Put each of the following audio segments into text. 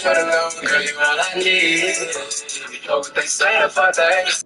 for the love, girl, you all I need. You know what they say about that.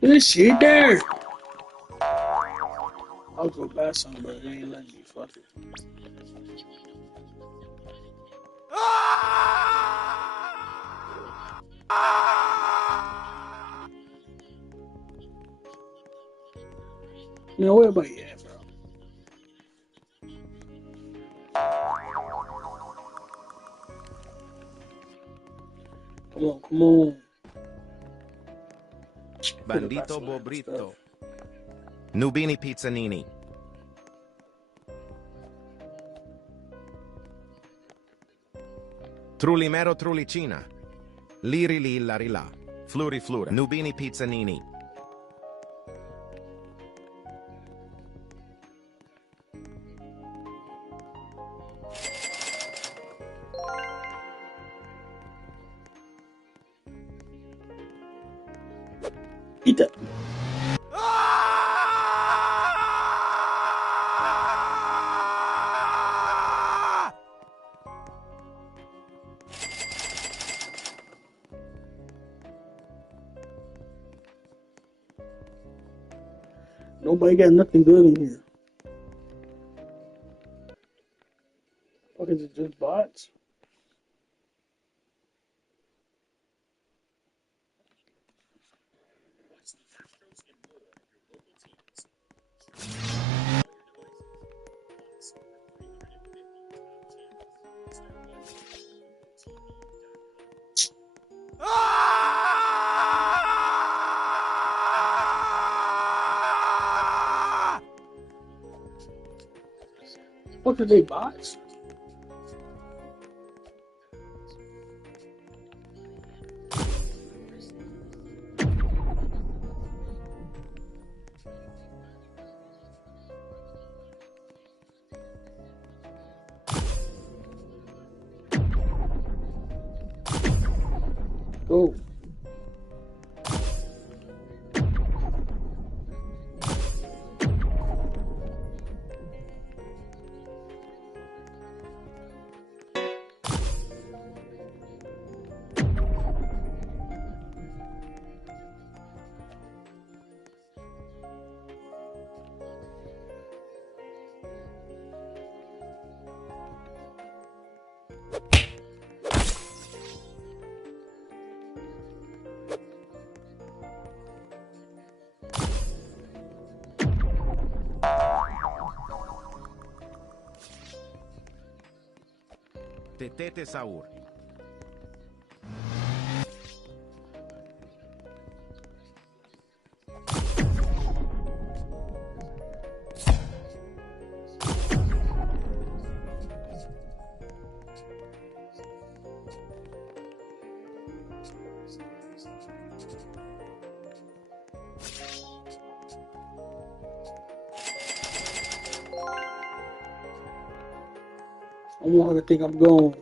This shit there. I'll go buy some, but it ain't letting me. Fuck it. Man, where everybody at, bro? Come on. Bandito Bobrito. Nubini Pizzanini. Trulimero Trulicina. Liri li larila. Fluri flura. Nubini Pizzanini. Eat that. Nobody got nothing good in here. Fuck, is it just bots? What are they bots? Go. Tetete Saur. I want her to think I'm gone.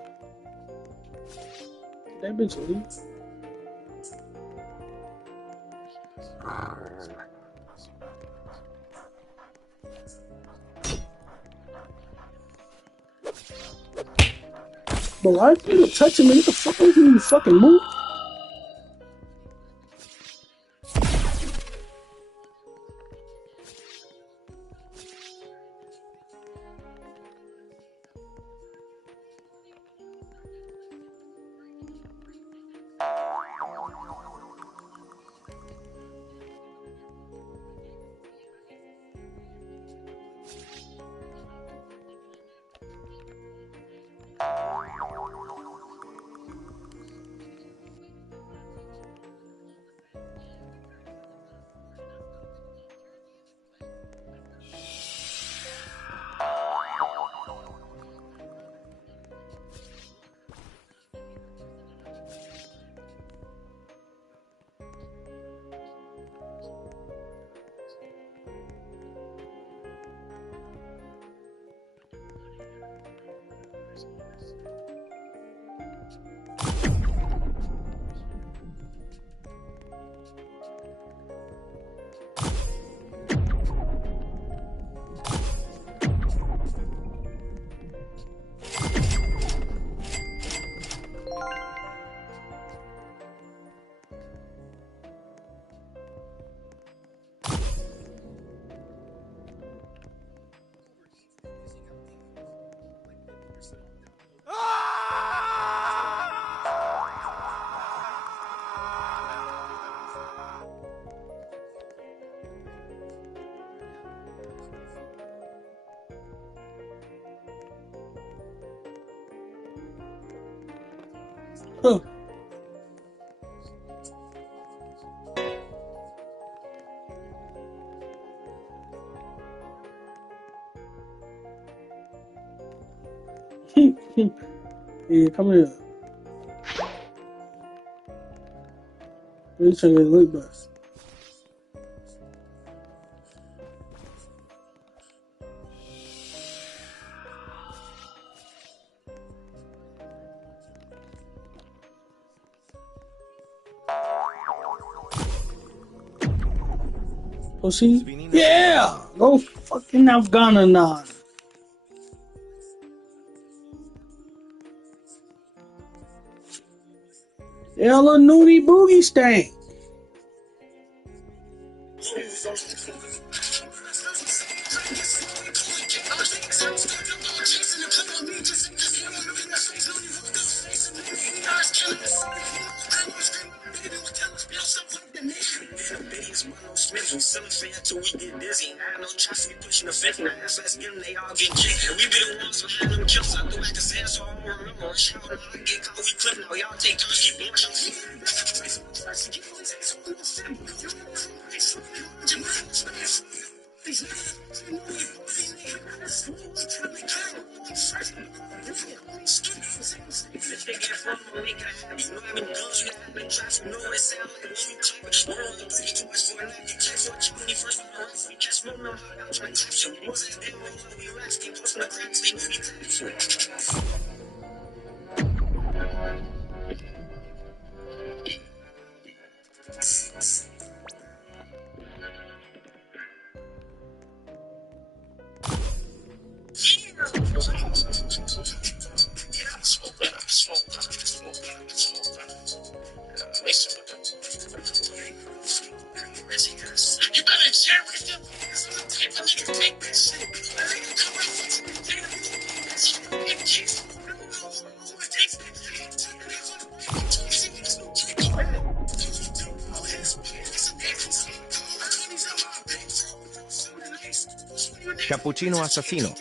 That bitch leave. But why are you touching me? What the fuck are you fucking move? Huh. Yeah, come here. Let's check the loot box. Oh, see? Yeah! Go fucking Afghanistan. Ella Noonie Boogie Stank. Till we get dizzy. I know trust me pushing the 50. Now that's let's get them, they all get jiggy. And we be the ones behind them kills. I threw back the sand so I don't remember. Shout out, I get caught, we clip now. Y'all take turns, keep blowing. Cappuccino assassino.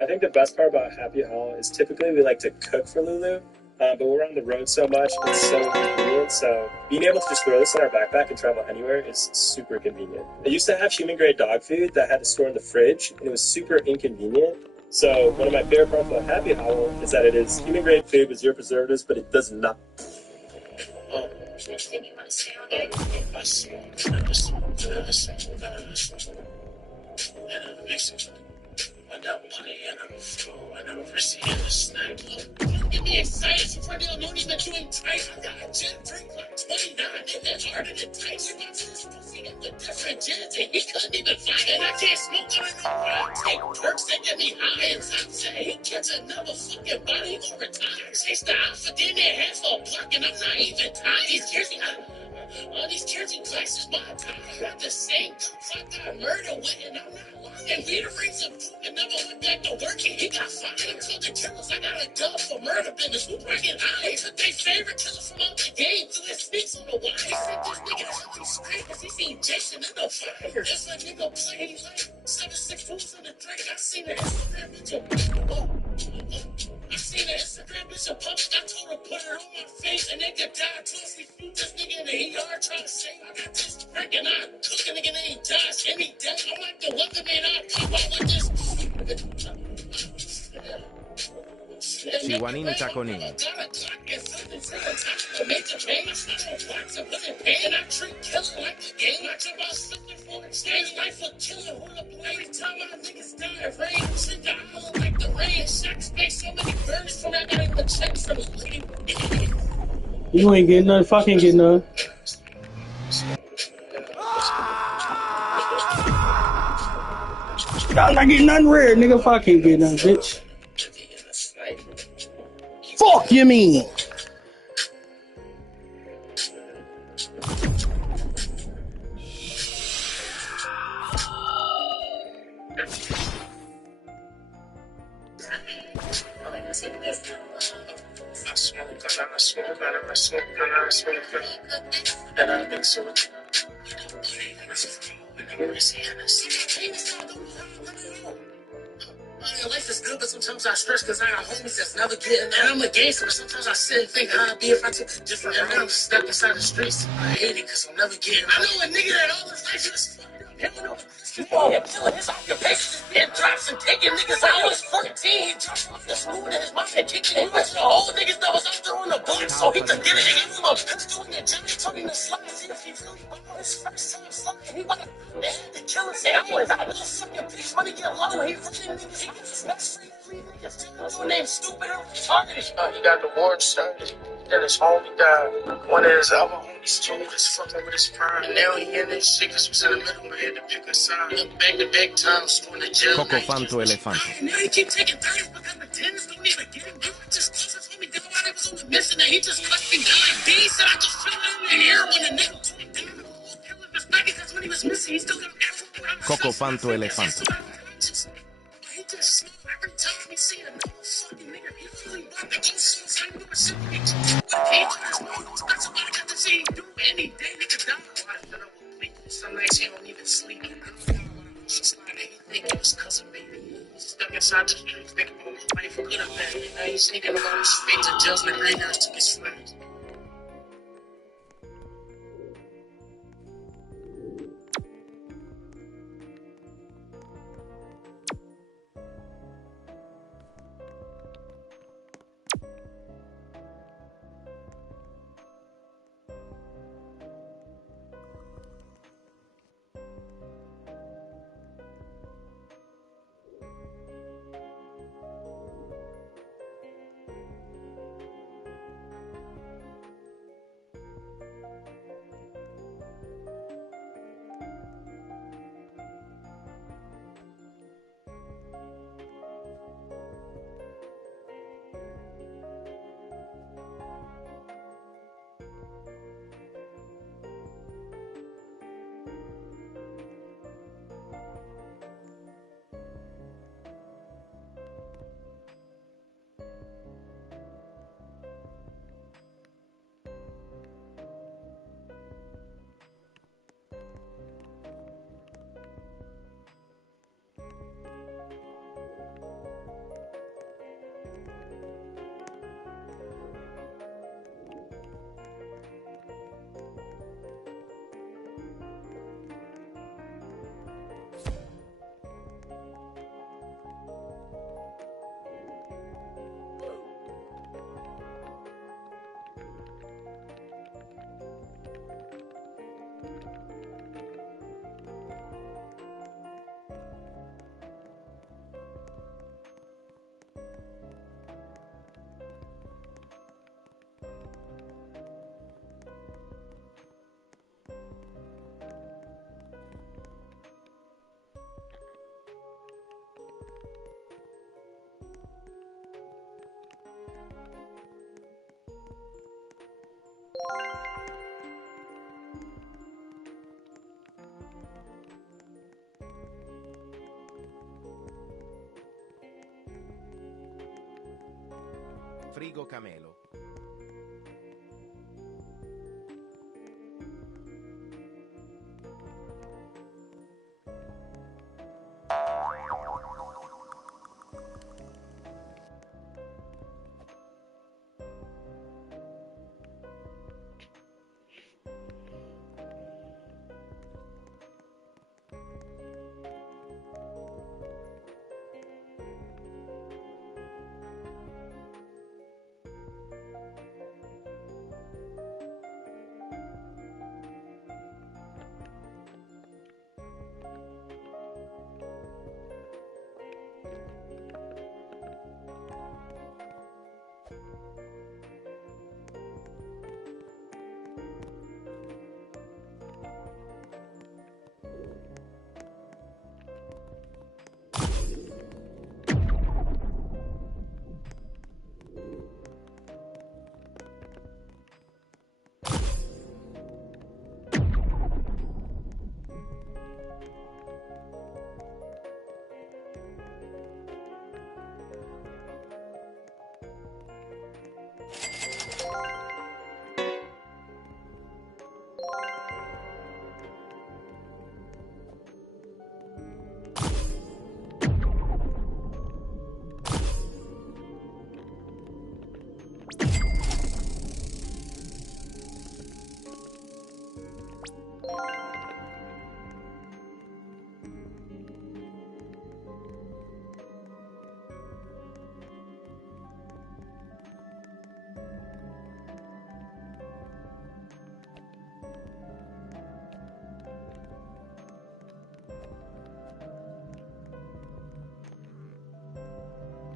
I think the best part about Happy Hall is typically we like to cook for Lulu, but we're on the road so much, it's so inconvenient. So being able to just throw this in our backpack and travel anywhere is super convenient. I used to have human grade dog food that I had to store in the fridge, and it was super inconvenient. So one of my favorite parts about Happy Hall is that it is human grade food with zero preservatives, but it does not. Next thing you want to say on it? I got money and I'm full and I'm receiving a snack. Get me excited for the money that you ain't tight. I got a gin drink like 29 and that's harder than tight. We got this pussy with different gins and he couldn't even find it. I can't smoke on it. I take perks that get me high and I say he catch another fucking body over time. Chase the alpha, then their heads all block and I'm not even tired. These jersey, all these jersey glasses, my time. I got the same cups I got murder with and I'm not lying. And we the reason and never went back to work. He got fired. I told the killers I got a gun for murder business. Who bringing eyes? They favorite killer from out the game till it speaks on the wire. He said this nigga really straight cause he seen Jason in the fire. It's a nigga playing like 7-6 fools in the drink. I seen the Instagram video. I seen an Instagram bitch a public. I told her put her on my face. A nigga died. Plus we shoot this nigga in the ER trying to say I got this prick and I cook a nigga named Josh any day. I'm like the weatherman. I pop out with this. Chihuanin Chaconin. You ain't getting none. Fucking getting none. Y'all not getting nothing rare, nigga. Fucking get none, bitch. Fuck you mean? Life is good, but sometimes I stress because I got homies that's never getting that. I'm a gangster, but sometimes I sit and think how I'd be if I took a different route. I'm stuck inside the streets. I hate it because I'm never getting. I know a nigga that all his life is fucked up. Him and killing his occupation is being drops and taking niggas out. He was 14. He dropped off the school and his mom had kicked him. He went to the old niggas that was out there on the block so he could get it. He gave him a pistol in the gym. He told him to slide. See if he really bought his first time sliding. He wanted they had to kill him. Say, I'm always out of this fucking bitch. Money get low. He fucking niggas. He gets his best friend. Three niggas. Two names stupid or retarded. He got the war started. Then his homie died. One of his other homies too was fucking with his prime. And now he in this shit because he was in the middle and had to pick a side. Back to back times, going to jail. Coco Fanto Elefante. And now he keep taking 30s because the tens don't even get him. Just closest homie did while he was on the mission and he just cussed me down like B said I just fell in the air when the nigga took me down. His back because when he was missing, he still got a Coco Fanto Elefante. He just smile every time he see another fucking nigga. He really about to go suicide. He was sitting here. That's what I got to see him do any day. Nigga die. Some nights he don't even sleep. Just like he think it was cousin baby. He's stuck inside the streets thinking about his life could have been. Now he's thinking about his fate and tells me Brainrot to his friends. Frigo Camelo.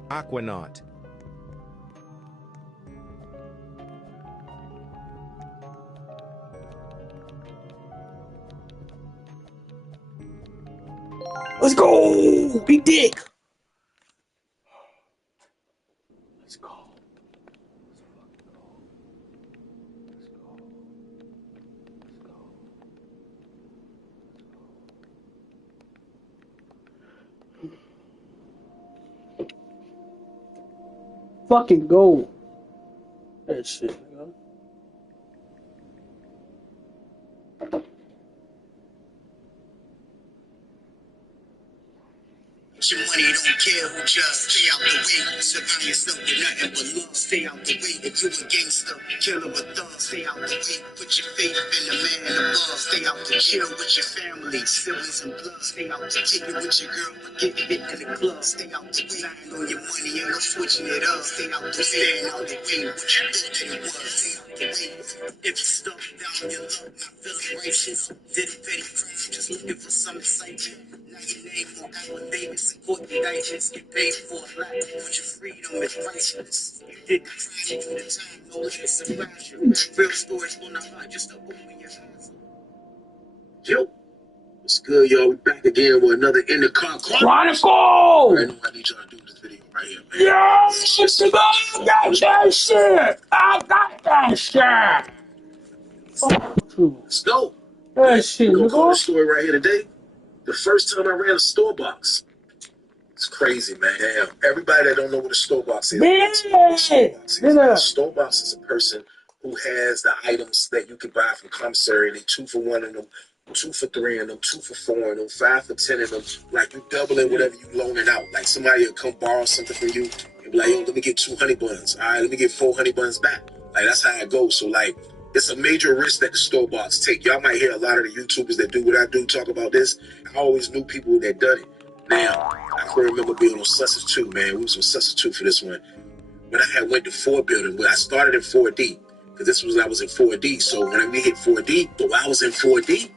Aquanaut. Let's go! Big dick! Let's go. Fucking go. That shit, nigga. Your money don't care who judge. Stay out the way. Surround yourself with nothing but love. Stay out the way. If you a gangster, killer or thug, stay out the way. Put your faith in the man above. Stay out to chill with your family, siblings and blood. Stay out to kick it with your girl, get hit in the club. Stay out the way. Lying on your money and no switching it up. Stay out the way. Stay out the way. What you thought that it was. Stay out the way. If you stuck down your luck, not feeling righteous. Did a petty crime, just looking for some excitement. Now your name on Allen Davis. Support the digest, get paid for a lot. But your freedom is priceless. You did the crime, you do the time, no let it surprise you. Real stories on the heart, just a boom in your eyes. Yo, what's good, y'all? We back again with another In the Car Chronicle! I know I need y'all to do this video right here, man. Yes, I got that shit! I got that shit! Fuck you. Let's go. That shit, We're gonna call nigga. this story right here today. The first time I ran a store box. It's crazy, man. Damn. Everybody that don't know what a store box is. A store box is a person who has the items that you can buy from commissary. They 2 for 1 in them, 2 for 3 in them, 2 for 4 in them, 5 for 10 in them. Like you doubling whatever you loaning out. Like somebody will come borrow something from you and be like, yo, let me get 2 honey buns. All right, let me get 4 honey buns back. Like that's how it goes. So like, it's a major risk that the store box take. Y'all might hear a lot of the YouTubers that do what I do talk about this. I always knew people that done it. Now, I can remember being on Sussex 2, man. We was on Sussex 2 for this one. When I had went to 4 building, when I started in 4D, because this was when I was in 4D. So when we hit 4D, but while I was in 4D,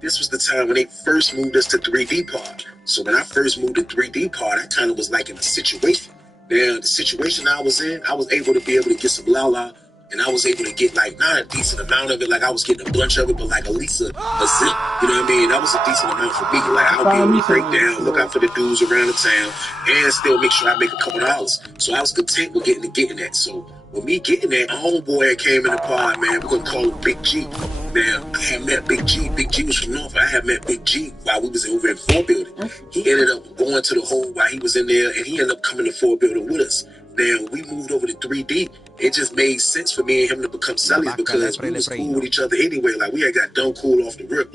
this was the time when they first moved us to 3D part. So when I first moved to 3D part, I kind of was like in a situation. Now, the situation I was in, I was able to be able to get some Lala, and I was able to get like not a decent amount of it, like I was getting a bunch of it, but like at least a zip. You know what I mean? That was a decent amount for me. Like I'll be able to break down, look out for the dudes around the town, and still make sure I make a couple dollars. So I was content with getting that. So with me getting that, my homeboy that came in the pod, man, we're gonna call him Big G. Now I had met Big G. Big G was from Norfolk. I had met Big G while we was over in 4 building. He ended up going to the hole while he was in there, and he ended up coming to 4 building with us. Now we moved over to 3D. It just made sense for me and him to become sellies because we was cool with each other anyway. Like we had got done cool off the rip.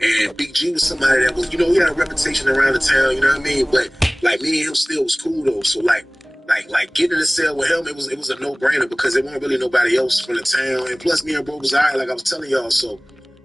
And Big G was somebody that was, you know, he had a reputation around the town, you know what I mean? But like me and him still was cool though. So like getting in the cell with him, it was a no-brainer because there wasn't really nobody else from the town. And plus me and bro was all right, like I was telling y'all. So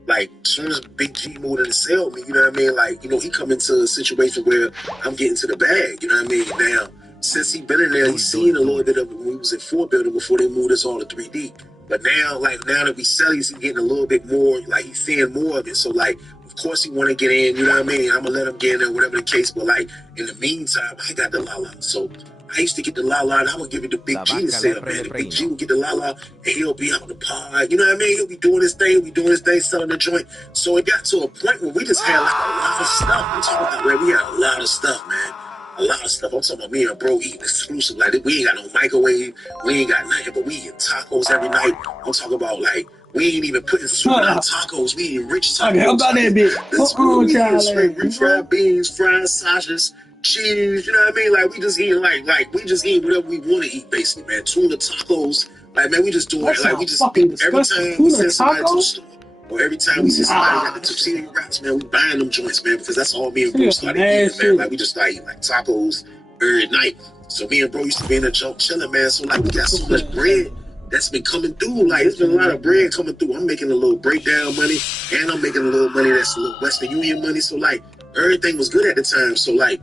like as soon as Big G moved in the cell with me, you know what I mean? Like, you know, he come into a situation where I'm getting to the bag, you know what I mean? Now, since he been in there, he's seen a little bit of it when we was in 4 building before they moved us all to 3D. But now that we sell, he's getting a little bit more, like he's seeing more of it. So like, of course he want to get in, you know what I mean? I'm gonna let him get in there, whatever the case. But like, in the meantime, I got the Lala. So I used to get the Lala and I would give it to Big G to sell, man. The Big G would get the Lala and he'll be out in the pod, you know what I mean? He'll be doing his thing, selling the joint. So it got to a point where we just had like a lot of stuff. I'm talking about where we had a lot of stuff, man. A lot of stuff. I'm talking about me and bro eating exclusive. Like, we ain't got no microwave. We ain't got nothing, but we eating tacos every night. I'm talking about, like, we ain't even putting soup in our tacos. We eating rich tacos. Okay, how about that bitch? We eating straight refried beans, fried sausages, cheese, you know what I mean? Like, we just eating, like we just eating whatever we want to eat, basically, man. Tuna tacos. Like, man, we just doing it. Like, we just, every time we send somebody to the store, or every time we see somebody got the tuxedo wraps, man, we buying them joints, man, because that's all me and bro started eating, man. Like, we just started eating, like, tacos every night. So me and bro used to be in the junk chilling, man. So, like, we got so much bread that's been coming through. Like, there's been a lot of bread coming through. I'm making a little breakdown money, and I'm making a little money that's a little Western Union money. So, like, everything was good at the time. So, like,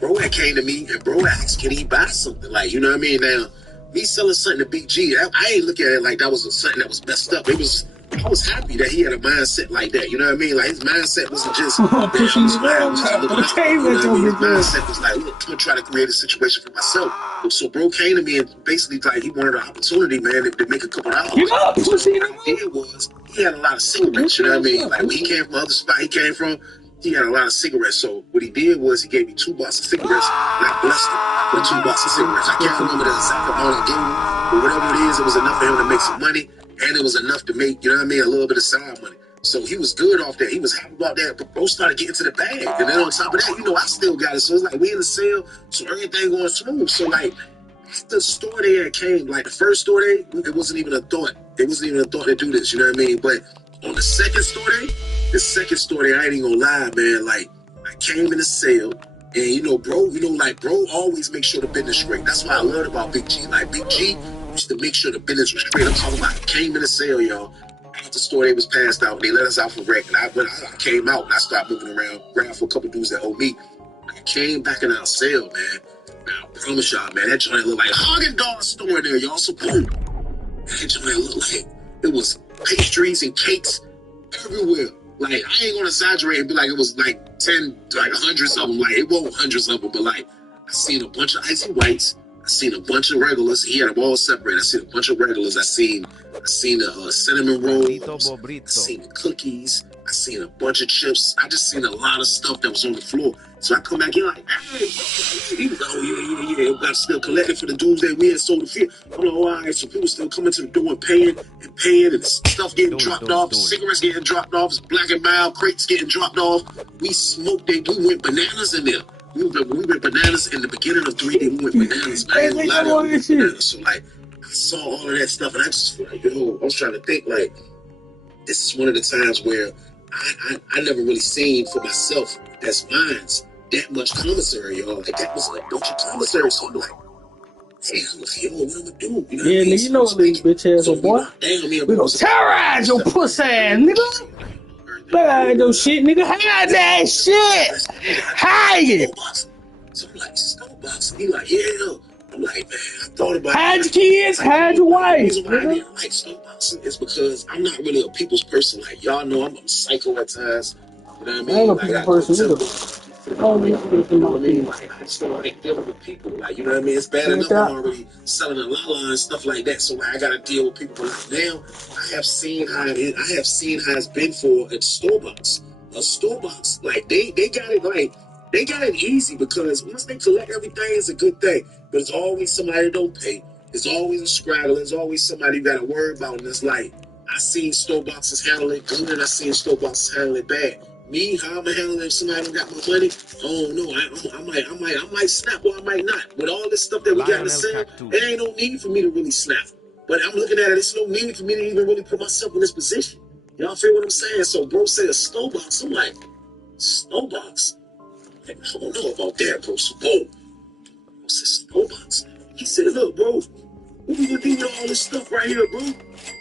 bro had came to me, and bro asked, can he buy something? Like, you know what I mean? Now, me selling something to Big G, I ain't look at it like that was something that was messed up. It was I was happy that he had a mindset like that. You know what I mean? Like his mindset wasn't just man, I'm just mad, I'm just looking out. You know what I mean? His mindset was like, look, I'm gonna try to create a situation for myself. So bro came to me and basically like he wanted an opportunity, man, to make a couple of dollars. So what he did was he had a lot of cigarettes. You know what I mean? Like when he came from the other spot he came from, he had a lot of cigarettes. So what he did was he gave me 2 boxes of cigarettes and I blessed him with 2 boxes of cigarettes. I can't remember the exact amount I gave him, but whatever it is, it was enough for him to make some money. And it was enough to make, you know what I mean, a little bit of side money. So he was good off that. He was happy about that. But bro started getting to the bag. And then on top of that, you know, I still got it. So it's like we in the sale, so everything going smooth. So like the store day that came, like the first store day, it wasn't even a thought. It wasn't even a thought to do this, you know what I mean? But on the second store day, I ain't even gonna lie, man. Like I came in the sale. And you know, bro, bro always make sure the business straight. That's what I learned about Big G. Like Big G used to make sure the business was straight. I'm talking about came in the sale, y'all. After the store they was passed out, they let us out for rec. And I came out and I started moving around, grabbed for a couple dudes that owe me. I came back in our sale, man. Now, I promise y'all, man, that joint looked like a Haagen-Dazs store in there, y'all. So boom, that joint looked like it was pastries and cakes everywhere. Like, I ain't gonna exaggerate and be like it was like 10, like hundreds of them. Like, it wasn't hundreds of them, but like, I seen a bunch of icy whites. I seen a bunch of regulars. He had them all separated. I seen a bunch of regulars. I seen the cinnamon rolls. I seen the cookies. I seen a bunch of chips. I just seen a lot of stuff that was on the floor. So I come back in like, hey, he was like, oh yeah. We got still collecting for the dudes that we had sold the fear. I'm like, all right, so people still coming to the door and paying, and stuff getting dropped off, cigarettes getting dropped off, Black and Mild crates getting dropped off. We smoked it. We went bananas in there. We went bananas in the beginning of 3D. We went bananas, man. We went bananas. So like, I saw all of that stuff, and I just feel like, yo, I was trying to think like, this is one of the times where I never really seen for myself as mines that much commissary, y'all. Like that was like a bunch of commissary. So I'm like, hey, I'm like, yo, what I'm gonna do? You know Yeah, nigga, you know what these bitch ass boy. We gonna terrorize your pussy ass, nigga. Hide your shit, nigga. Hide that shit. Hide it. So I'm like, Snowbox. He like, yeah. I'm like, man, I thought about hide your kids, hide your wife. The reason why I didn't like Snowboxing is because I'm not really a people's person. Like, y'all know I'm a psycho at times. You know what I mean? I ain't a like, people person either. You know what I mean? Like, I just don't like dealing with people. Like, you know what I mean? It's bad enough I'm already selling a la and stuff like that. So like, I gotta deal with people. But like, now I have seen how it's been for a store box. A store box. Like they got it like they got it easy because once they collect everything, it's a good thing. But it's always somebody that don't pay. There's always a scraggler. There's always somebody you gotta worry about. And it's like I seen store boxes handle it good, and I seen store boxes handle it bad. Me, how I'm handling if somebody don't got my money? Oh no, I might snap or I might not. With all this stuff that we got to sell, there ain't no need for me to really snap. But I'm looking at it, there's no need for me to even really put myself in this position. Y'all feel what I'm saying? So bro said a snowbox. I'm like, snowbox? Like, I don't know about that, bro. So bro said snowbox. He said, look, bro, what we gonna do with all this stuff right here, bro?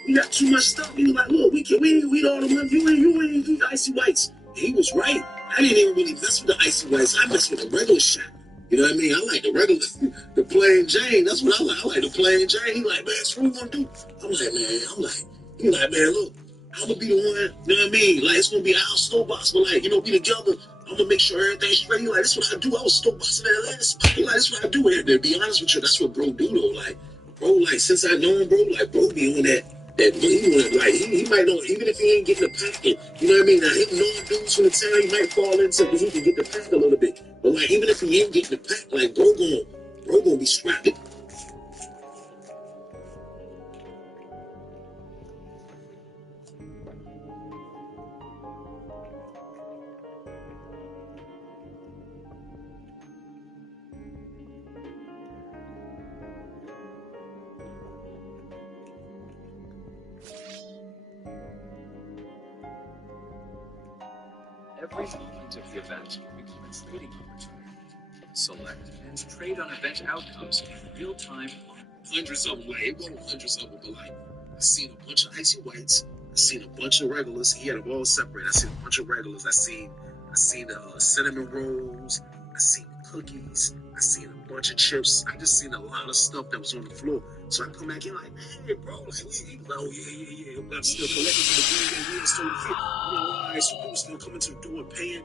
We got too much stuff. He was like, look, we ain't eat all the money. You ain't eat icy whites. And he was right. I didn't even really mess with the icy whites. I messed with the regular shot. You know what I mean? I like the regular, the plain Jane. That's what I like. I like the plain Jane. He like, man, that's what we gonna do. He like, man, look, I'm gonna be the one, you know what I mean? Like, it's gonna be our store box, but like, you know, be together. I'm gonna make sure everything's straight. He like, that's what I do. I was store boxing in Atlanta. He like, that's what I do. And to be honest with you, that's what bro do though. Like, bro, like, since I know him, bro, like, bro be on that he might know, even if he ain't getting the packet, you know what I mean? Now, him knowing dudes from the town, he might fall into because he can get the pack a little bit. But like, even if he ain't getting the pack, like, bro gonna be scrapping. Every moment of the event becomes trading opportunity. Select and trade on event outcomes in real time. Hundreds of them, like it wasn't hundreds of them, but like I seen a bunch of icy whites. I seen a bunch of regulars. He had them all separate. I seen a bunch of regulars. I seen the cinnamon rolls. I seen the cookies. I seen a bunch of chips. I just seen a lot of stuff that was on the floor. So I come back in like, hey, bro, like, he was like, oh, yeah. I'm still collecting for the green day. We ain't sold the fit. I'm like, all right, so people still coming to the door and paying,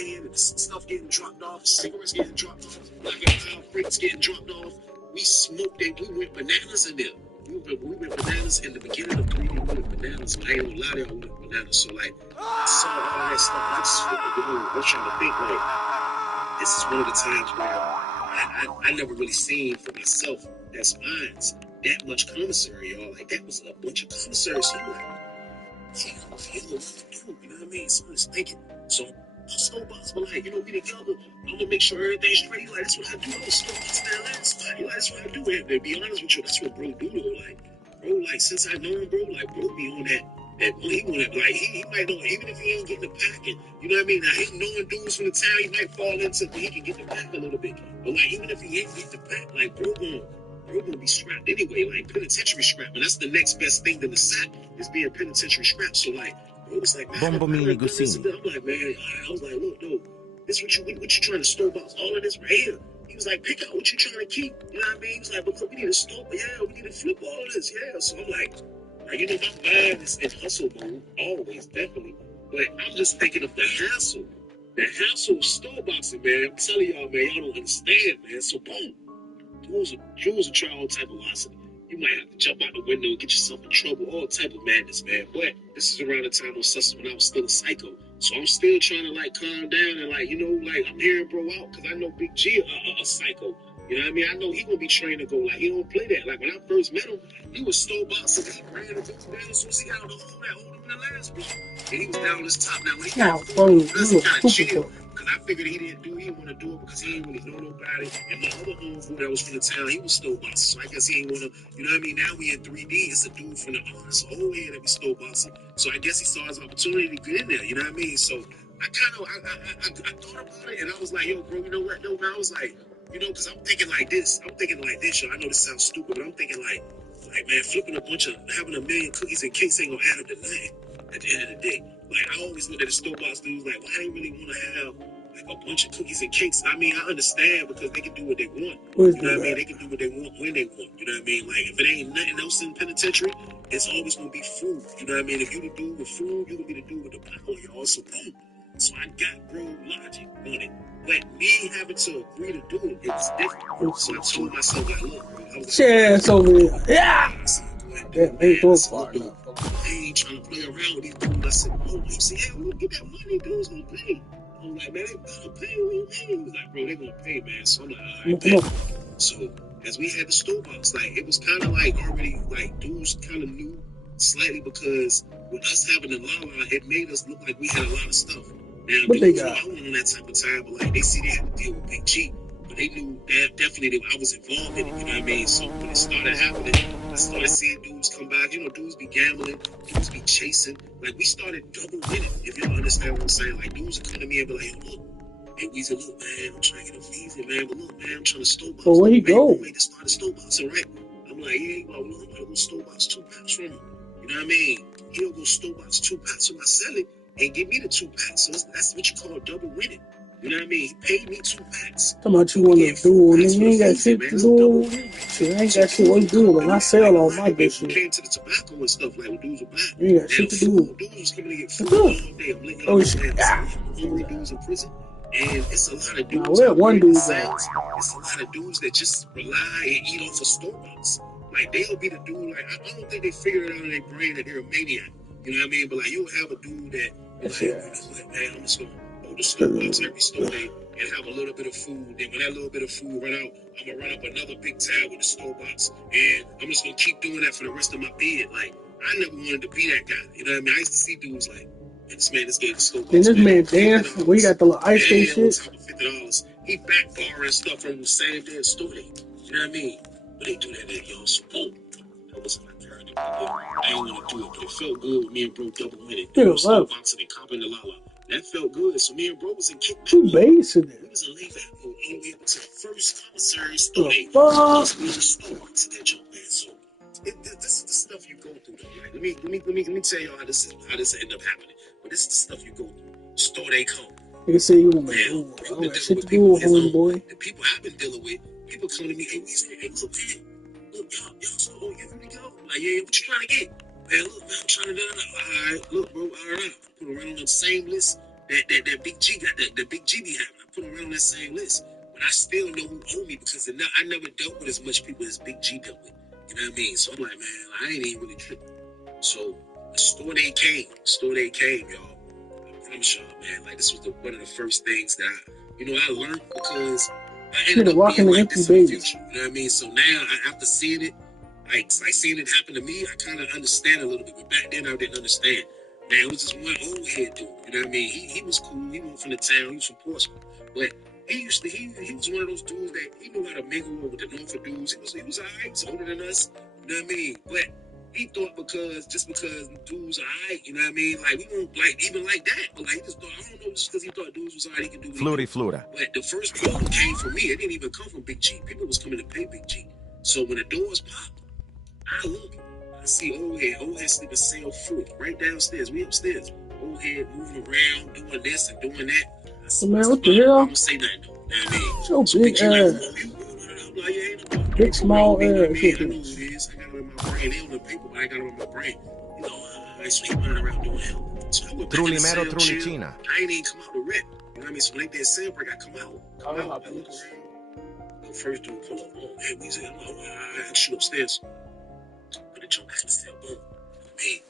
and the stuff getting dropped off, cigarettes getting dropped off, like freights getting dropped off. We smoked it. We went bananas in there. We went bananas in the beginning of 3D. We went bananas. I ain't gonna lie to y'all, we went bananas. So, like, I saw all that stuff. I just flipped the room. I was trying to think, like, this is one of the times where I never really seen for myself that's mines that much commissary, y'all. Like, that was a bunch of commissary. So I'm like, yeah, you know what I mean? Someone's thinking. So Snowbox, but like, we together. I'm gonna make sure everything's straight. Like, that's what I do. I'm Snowbox that last spot. That's what I do. And to be honest with you, that's what bro do though. Like, bro, like, since I know him, bro, like, bro be on that he wanna, like, he might know, even if he ain't getting the packing, you know what I mean? Now, him knowing dudes from the town, he might fall into, he can get the pack a little bit. But like, even if he ain't get the pack, like, bro gonna be scrapped anyway, like penitentiary scrap. And that's the next best thing than the sack is being penitentiary scrap. So like, bro was like, man, Bombomini I'm Gusini. like, man, I was like, look, no, this what you trying to store box all of this right here. He was like, pick out what you trying to keep. You know what I mean? He was like, but look, we need to store, we need to flip all of this, So I'm like, my mind is in hustle mode, always, definitely. But I'm just thinking of the hassle. The hassle of store boxing, man. I'm telling y'all, man, y'all don't understand, man. So boom. Jules will try all type of velocity. You might have to jump out the window and get yourself in trouble, all type of madness, man. But this is around the time when I was still a psycho. So I'm still trying to like calm down and like, like I'm hearing bro out because I know Big G a psycho. You know what I mean? I know he gonna be trained to go like he don't play that. Like when I first met him, he was store boxing. He ran into the down as soon as he got out the hole that hold him in the last block. And he was down on his top. Now when he got kind of chill. Because I figured he didn't want to do it because he didn't really know nobody. And my other homeboy that was from the town, he was store boxing. So I guess he didn't want to, you know what I mean? Now we in 3D. It's a dude from the artist, old head that be store boxing. So I guess he saw his opportunity to get in there, you know what I mean? So I kind of, I thought about it and I was like, yo, bro, you know what? No, I was like, because I'm thinking like this. Yo. I know this sounds stupid, but I'm thinking like, man, having a million cookies and cakes ain't gonna add up to nothing at the end of the day. Like, I always look at the store box dudes like, why they really want to have like a bunch of cookies and cakes? I mean, I understand because they can do what they want. You know what I mean? They can do what they want when they want. You know what I mean? Like, if it ain't nothing else in penitentiary, it's always gonna be food. You know what I mean? If you the dude with food, you gonna be the dude with the power. Y'all also boom. So I got bro logic on it. But me having to agree to do it, it was different. So I told myself, like, look, bro, I was Chance over here. Yeah. Damn, they go far enough. I ain't trying to play around with these dudes. I said, oh, he said, yeah, we'll get that money. Dudes gonna pay. I'm like, man, they gonna pay. He was like, bro, they gonna pay, man. So I'm like, all right, man. So as we had the store box, like, it was kind of like already, like, dudes kind of knew slightly because with us having the Lala, it made us look like we had a lot of stuff. Now, dudes know I wasn't on that type of time, but like, they see they had to deal with Big G. But they knew that definitely I was involved in it, you know what I mean? So when it started happening, I started seeing dudes come back, dudes be gambling, dudes be chasing. Like, we started double winning, if y'all understand what I'm saying. Like, dudes would come to me and be like, yo, look, hey, Weezy, look, man, I'm trying to get a visa, man, but look, man, I'm trying to store box. Well, where he go? Man, to start a store boxing, right? I'm like, yeah, well, I'm going to go store box 2 packs from him. You know what I mean? He'll go store box 2 packs from my selling and give me the 2 packs. So that's what you call double winning. You know what I mean? He paid me 2 packs. Talking about you want to do it, nigga. You ain't got shit to do. Shit, I ain't got shit. What you do? But I sell all my good shit. Came to the tobacco and stuff like when dudes were black. You ain't got shit to do. Dudes was coming to get food all day. I'm letting y'all know hungry dudes in prison. And it's a lot of dudes. Now, where one dude it's a lot of dudes that just rely and eat off of store-box. Like, they'll be the dude, like, I don't think they figured it out in their brain that they're a maniac. You know what I mean? But, like, you'll have a dude that, like, you know what, man, I'm just going to go to store-box every store day and have a little bit of food. Then when that little bit of food run out, I'm going to run up another big tab with the store-box. And I'm just going to keep doing that for the rest of my bid. Like, I never wanted to be that guy. You know what I mean? I used to see dudes like, this man is getting store box. And this man dance. We got the little ice skate shit. $50. He back borrowing stuff from the same damn store. You know what I mean? But they do that at y'all. So boom. That wasn't my character. I didn't want to do it, but it felt good with me and bro double winning. Store boxing and copping the Lala. That felt good. So me and bro was in kickback. Two bases in there. We was in layback mode all the way up to the first commissary store. We was store boxing that joke, man. So this is the stuff you go through, though, right? Let me tell y'all how this ended up happening. But this is the stuff you go through. Store they come. They say you want Man, to you've do. I been don't got dealing shit with to do people with his own. homeboy. The people I've been dealing with, people come to me, hey, Weezy, hey, look, man, look, y'all so you ready to go? I'm like, yeah, what you trying to get? Man, look, man, I'm trying to do it. All right, look, bro, all right. I put him right on the same list that Big G got, that Big G be having. I put him right on that same list. But I still know who owe me because I never dealt with as much people as Big G dealt with. You know what I mean? So I'm like, man, I ain't even really tripping. So the store they came, y'all. I promise y'all, man. Like this was one of the first things that I learned because I ended Nigga up rocking being the like empty this in the base. future. You know what I mean? So now, after seeing it, like seeing it happen to me, I kind of understand a little bit. But back then, I didn't understand. Man, it was just one old head dude. You know what I mean? He was cool. He wasn't from the town. He was from Portsmouth. But he was one of those dudes that he knew how to mingle with the Norfolk dudes. He was alright. He was older than us. You know what I mean? But he thought because dudes are alright, you know what I mean? Like we won't even like that. But like he just thought, I don't know, just because he thought dudes was alright, he can do what Fluri he do. Flura. But the first building came from me. It didn't even come from Big G. People was coming to pay Big G. So when the doors popped, I look, I see old head sleeping cell 4 right downstairs. We upstairs. Old head moving around, doing this and doing that. I said, Man, what the I'm hell? gonna say nothing though. You know what I mean? So So Big big G like, ass, oh, you good? I'm like, yeah, ain't no problem. big small You know what I ass. mean? I know who it is. I got it in my brain. They on the paper, but I got it in my brain. You know, so he running around doing him. So I went back in the cell, chill. Trulicina. I ain't even come out the rep. You know what I mean? So when they did cell break, I come out. I look around. The first dude pull up. Oh, hey, Weezy. I'm like, oh, I shoot upstairs. But the jump back in the cell, boom. Me.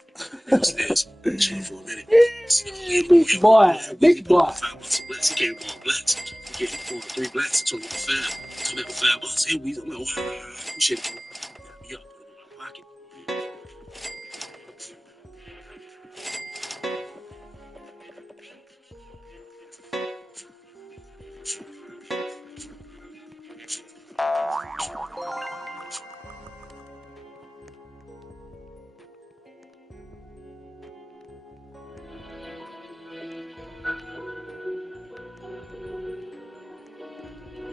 Upstairs, chilling for a minute. Big boy, big boy. $5 of blacks. He came with all blacks. He bought 3 blacks and told me 5. Come out with $5. Hey, Weezy. I'm like, oh, appreciate it, bro. Yeah, put it in my pocket.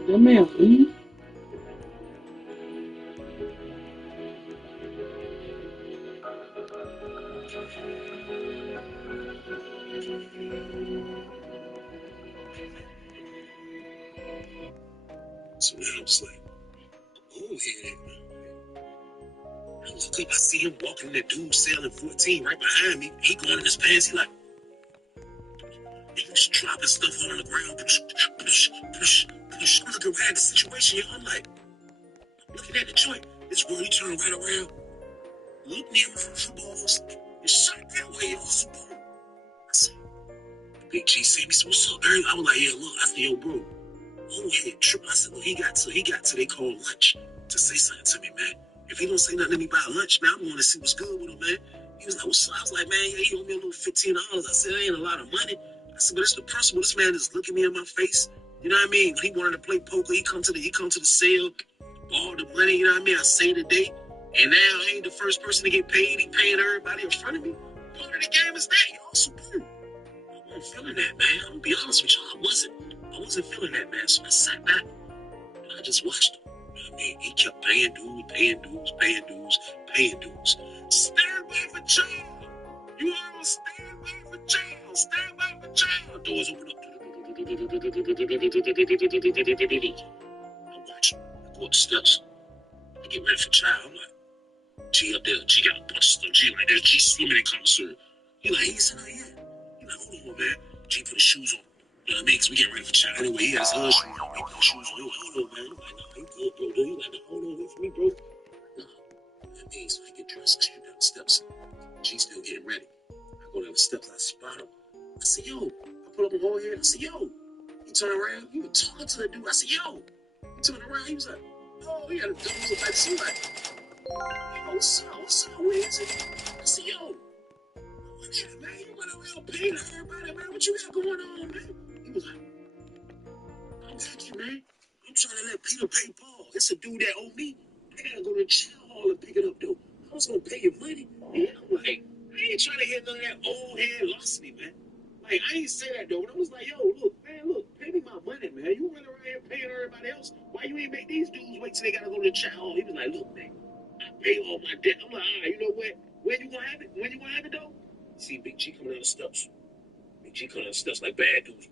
That man leave. So now I'm just like, oh, yeah. I look up, I see him walking in that dude selling 14 right behind me. He going in his pants. He like, he was dropping stuff on the ground. Push, push, push, push. I'm looking around the situation. I'm like, looking at the joint. This word, he turned right around. Looked near me from footballs. And shot that way. Also, boom. I said, Big G see me. So what's up, Earl? I was like, yeah, look. I said, yo, bro. Oh, yeah, triple. I said, look, he got to they call lunch to say something to me, man. If he don't say nothing to me about lunch, man, I'm going to see what's good with him, man. He was like, what's up? I was like, man, yeah, he owe me a little $15. I said, it ain't a lot of money. I said, but it's the principle. This man is looking me in my face. You know what I mean? When he wanted to play poker, he come to the sale, all the money, you know what I mean? I say the date. And now I ain't the first person to get paid. He paying everybody in front of me. Part of the game is that, y'all. Super. I wasn't feeling that, man. I'm gonna be honest with y'all. I wasn't feeling that, man. So I sat back and I just watched him. You know what I mean? He kept paying dues. Stand by for child. You all stand by for child. Stand by for child. Doors open up. I watch him. I go up the steps. I get ready for child. I'm like, G up there. G got a bunch of stuff. G like, there's G swimming in commissary. He said, oh yeah. He like, hold on, man. G put his shoes on. You know what I mean? Because we getting ready for child. Anyway, he has his shoes on. He put his shoes on. He like, hold on, man. I'm like, nah, he good, bro. Dude. He like, nah, hold on, wait for me, bro. Nah. That means I get dressed. I shoot down the steps. G still getting ready. I go down the steps. I spot him. I say, yo. I pull up on whole head. I say, yo. He turned around. He was talking to the dude. I said, yo. He turned around. He was like, oh, he had a dude like this. He was like, yo, what's up? Where is it? I said, yo. Yeah, man, you went around paying everybody, man. What you got going on, man? He was like, I'm thinking, man. I'm trying to let Peter pay Paul. It's a dude that owe me. I gotta go to the jail hall and pick it up, though. I was gonna pay your money. And I'm like, I ain't trying to hear none of that old head larceny, man. Like, I ain't say that, though. And I was like, yo, look, pay me my money, man. You run around here paying everybody else. Why you ain't make these dudes wait till they gotta go to the jail hall? He was like, look, man, I pay all my debt. I'm like, all right, you know what? When you gonna have it? When you gonna have it, though? See Big G coming down the steps. Big G coming down the steps like bad dudes.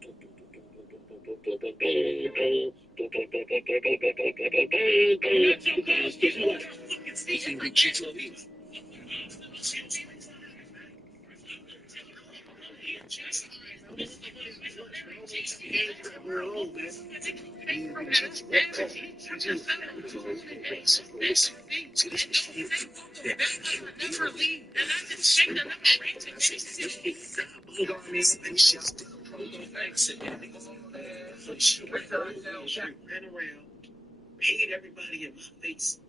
Paid everybody in my face.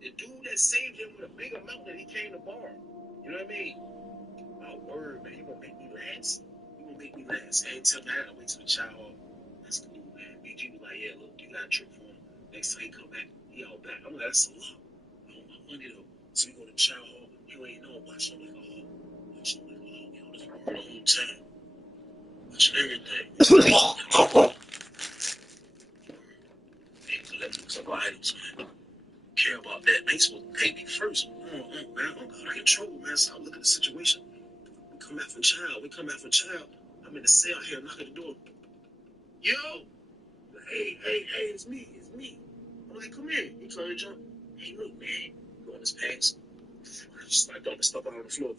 The dude that saved him with a big amount that he came to borrow. You know what I mean? My word, man, you gonna make me last? You gonna make me last? Hey, tell me I gotta wait till the child off. That's cool, man. BG was like, yeah, look, you got a trick for him. Next time he come back, he all back. I'm like, that's a lot. I want my money though. So we go to child hall. You ain't know, watch him like a hawk. Watch him like a hawk. You know, this word the whole time. Watching everything. Hey, collecting some items, man. Care about that. They supposed to pay me first. Man, I'm out of control, man. So I look at the situation. We come out from child. I'm in the cell here, knocking the door. Yo! Hey, it's me. I'm like, come here. He trying to jump. Hey, look, man. Go on his pants. I just like dumping stuff out on the floor.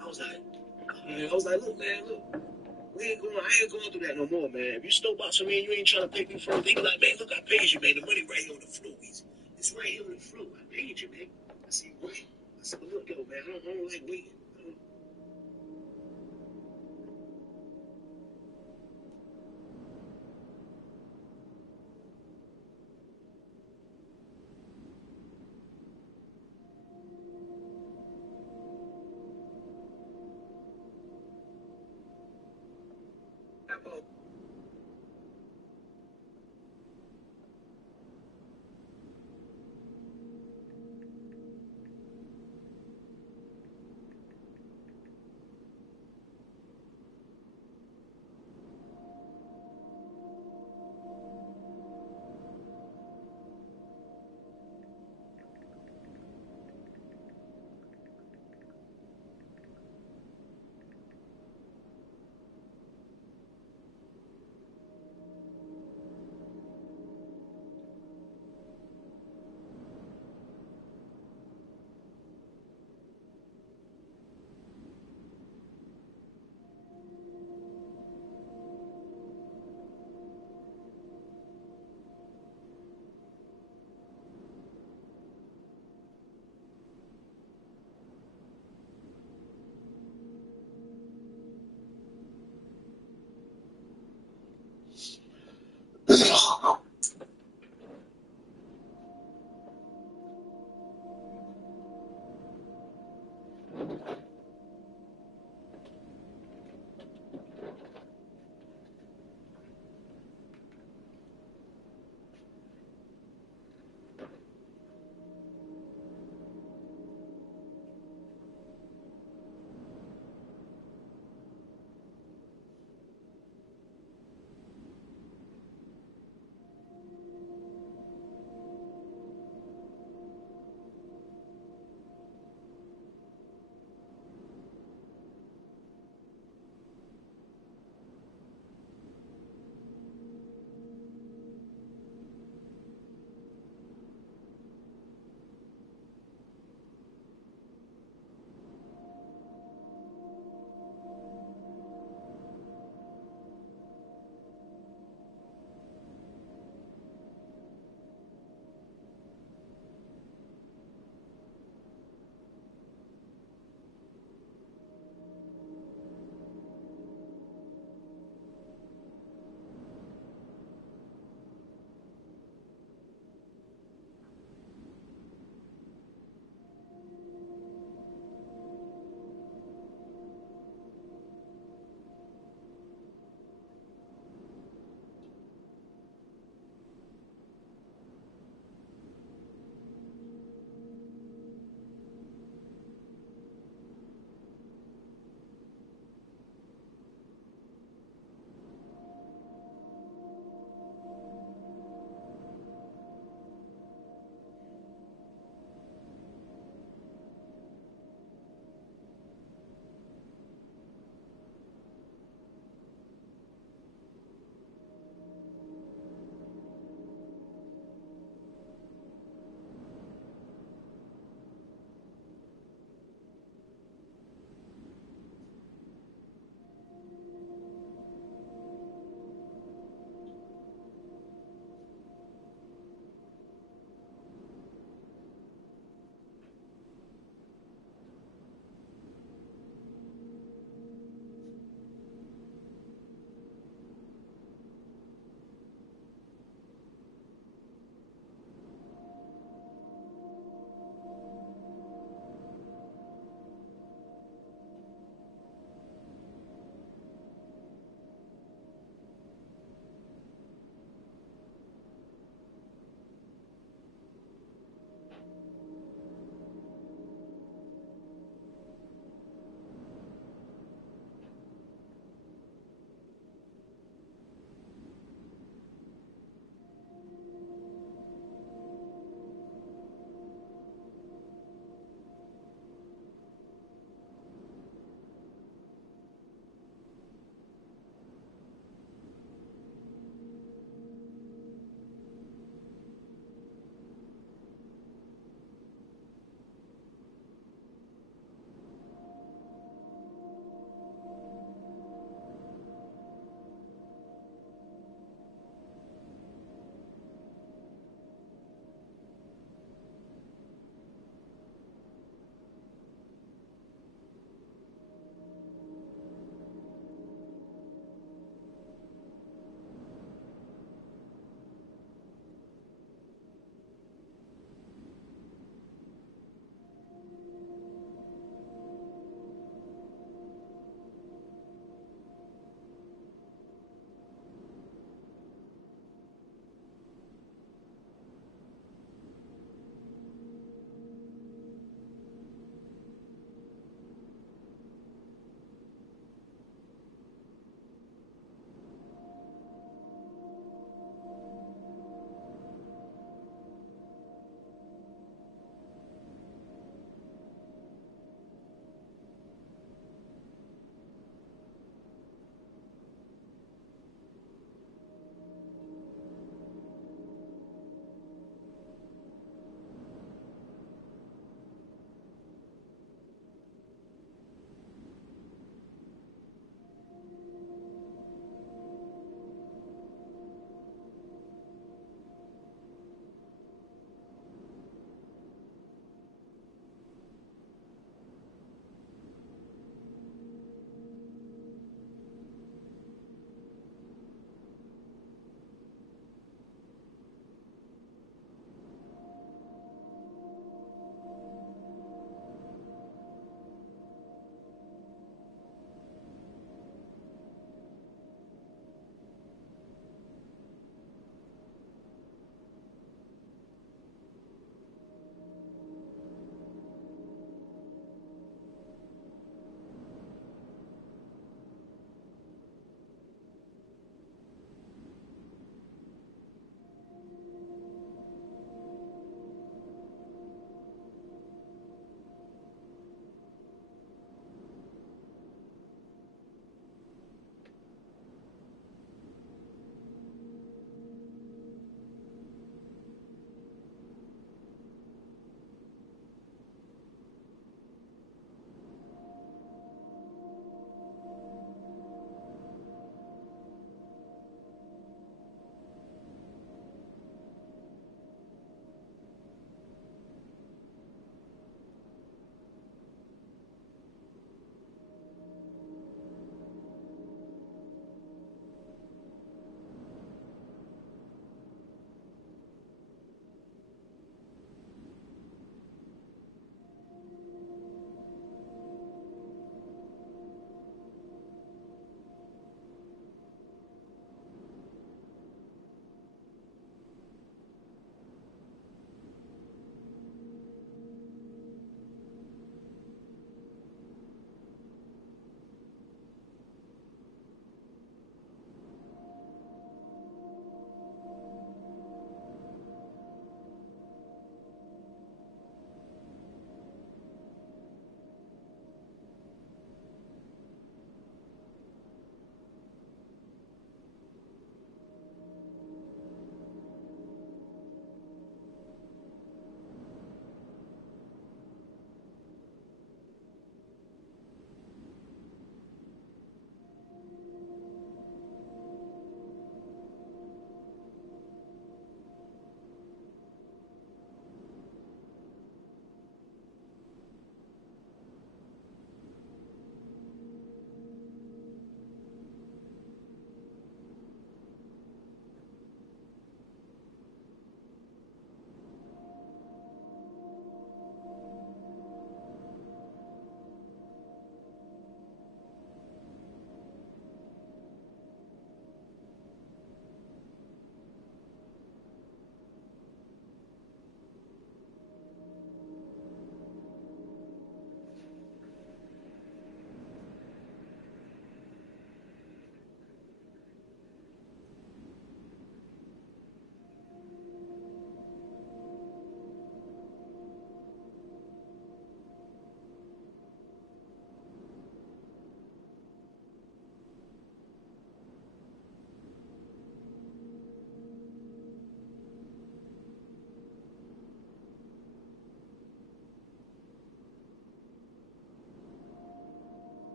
I was like, look, man, look. I ain't going through that no more, man. If you stole box from me and you ain't trying to pay me for it, they be like, man, look, I paid you, man. The money right here on the floor. It's right here on the floor. I paid you, man. I said, what? I said, but look, yo, man, I don't like waiting.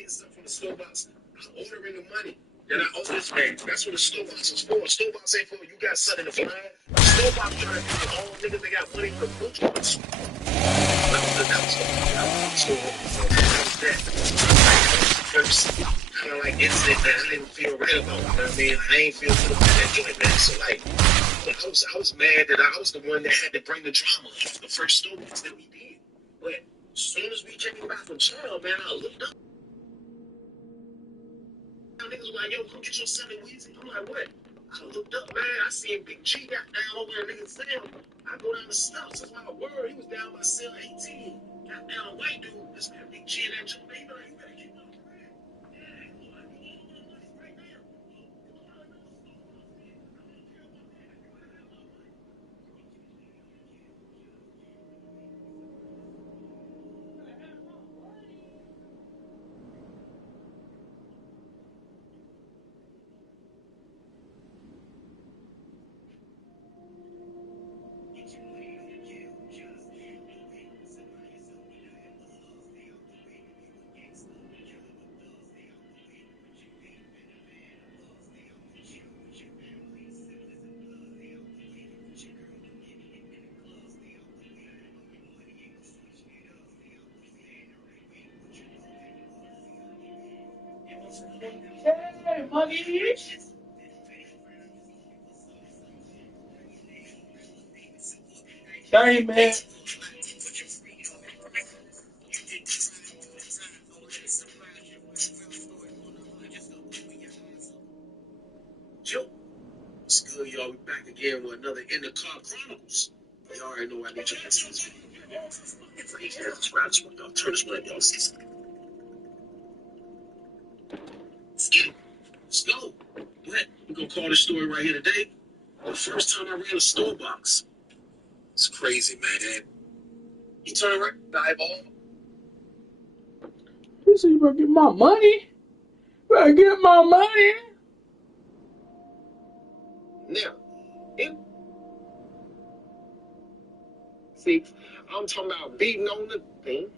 getting stuff from the store box. I'm ordering the money that I owe this man. That's what the store box is for. The store box ain't for you got something to fly. The store box trying to be all niggas that got money for boots. First kind of like incident that I didn't feel right about. You know what I mean? I ain't feel good about that joint, man. So like, I was mad that I was the one that had to bring the drama up the first stories that we did. But as soon as we came back from jail, man, I looked up. Niggas were like, yo, come get your son and Weezy. I'm like, what? I looked up, man. I seen Big G got down over there, niggas cell. I go down the steps. That's my word. He was down by cell 18. Got down a white dude. This man Big G in that joint. You know, you better keep up. Hey, monkey. Sorry, man. Joe, it's good, y'all. We back again with another In the Car Chronicles. Y'all already know I need you to see this video. Please hit subscribe this one, y'all. Turn this one up, y'all. See something. Let's go. But we're gonna call this story right here today. The first time I ran a store box. It's crazy, man. You turn right, the eyeball. You said you better get my money? Better get my money. Now, see, I'm talking about beating on the thing.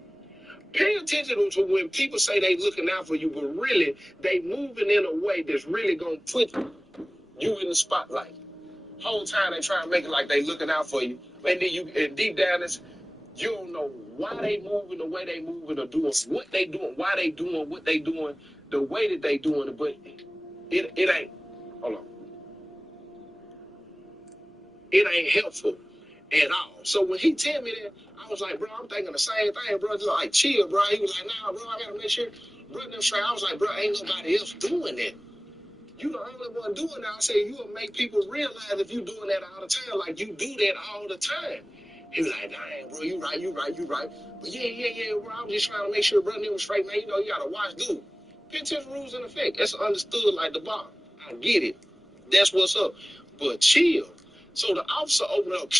Pay attention to when people say they looking out for you, but really they moving in a way that's really gonna put you in the spotlight. Whole time they try to make it like they looking out for you, and then and deep down you don't know why they moving the way they moving or doing what they doing, why they doing what they doing, the way that they doing it, but it ain't. Hold on. It ain't helpful at all. So when he tell me that, I was like, bro, I'm thinking the same thing, bro. Just like, chill, bro. He was like, nah, bro, I gotta make sure, bro, them straight. I was like, bro, ain't nobody else doing that. You the only one doing that. I said, you'll make people realize if you doing that all the time, like you do that all the time. He was like, dang, bro, you right. But yeah, bro, I was just trying to make sure bro, them was straight, man. You know, you gotta watch, dude. Penitentiary rules in effect. That's understood like the bar. I get it. That's what's up. But chill. So the officer opened up.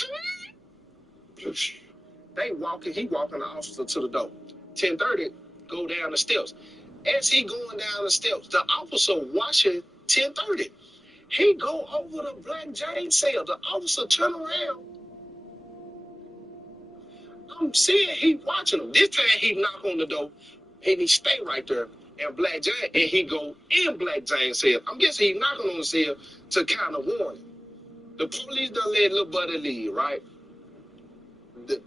He walking the officer to the door. 10:30, go down the steps. As he going down the steps, the officer watching 10:30. He go over to Black James cell. The officer turn around. I'm seeing he watching him. This time he knock on the door and he stay right there. And Black James, and he go in Black James cell. I'm guessing he knocking on the cell to kind of warn him. The police done let little buddy leave, right?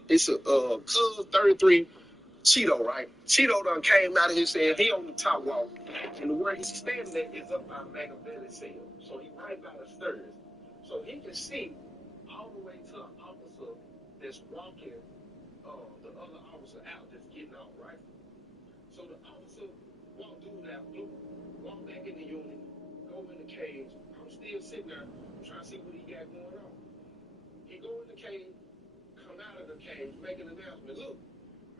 It's a Cub 33 Cheeto, right? Cheeto done came out of his cell. He on the top wall. And where he's standing at is up by Machiavelli's cell. So he right by the stairs. So he can see all the way to the officer that's walking the other officer out that's getting out, right? So the officer walk through that blue, walk back in the unit, go in the cage. I'm still sitting there trying to see what he got going on. He go in the cage, come out of the cage, make an announcement. Look,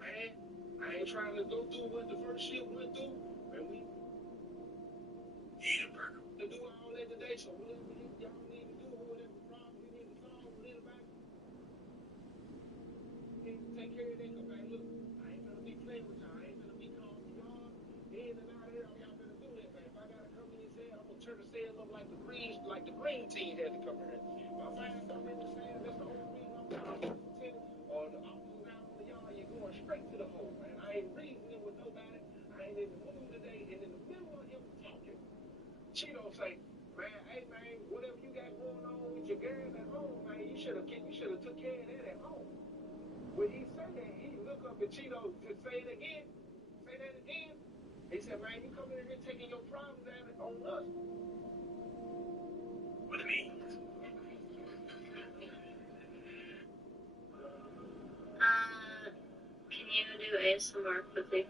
man, I ain't trying to go through what the first ship went through, and we to do all that today. So whatever y'all need to do, whatever problem you need to solve with anybody, need to take care of that. Cause man, look, I ain't gonna be playing with y'all. I ain't gonna be calling y'all in and out of here. Y'all better do that, man. If I gotta come in and say I'm gonna turn the sails up like the green team had to come here. If I find something in the sand, that's the only reason I'm down to lieutenant or the officers down on the yard. You're going straight to the hole, man. I ain't reasoning with nobody. I ain't in the mood today. your girls at home, man. You should have took care of that at home. When he said that, he look up at Cheeto to say it again. Say that again. He said, man, you coming in here taking your problems out on us. What do you mean? Can you do ASMR quickly?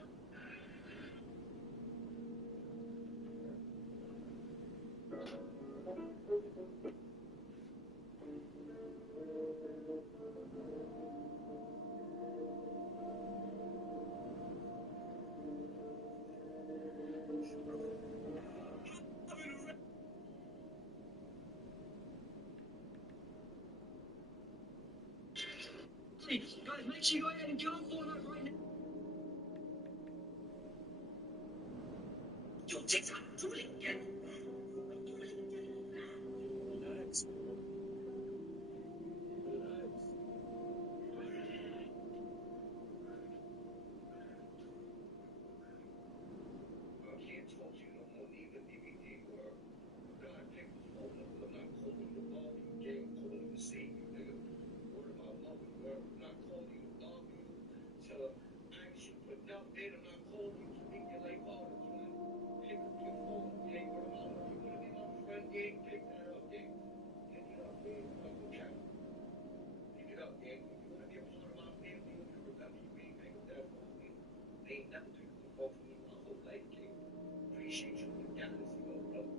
Guys, make sure you go ahead and get on Fortnite right now. Yo, TikTok, do it again. I can't talk to you no more, neither DVD or God pick the phone number. I'm not calling you to bother you, gang. I'm calling you to save you, nigga. Word of my mother, girl. I'm not calling you to bother you. Tell her, I ain't shit putting out there. I'm not calling you to make your life harder, twin. Pick up your phone, gang. Word of my mother. You wanna be my friend, gang? Pick that up, gang. Pick it up, gang. I'm not gonna count. Pick it up, gang. If you wanna be a part of my family, you remember you ain't pick up that phone, gang. They ain't never picked up the phone for me my whole life, gang. Appreciate you for the guidance, you know, brother.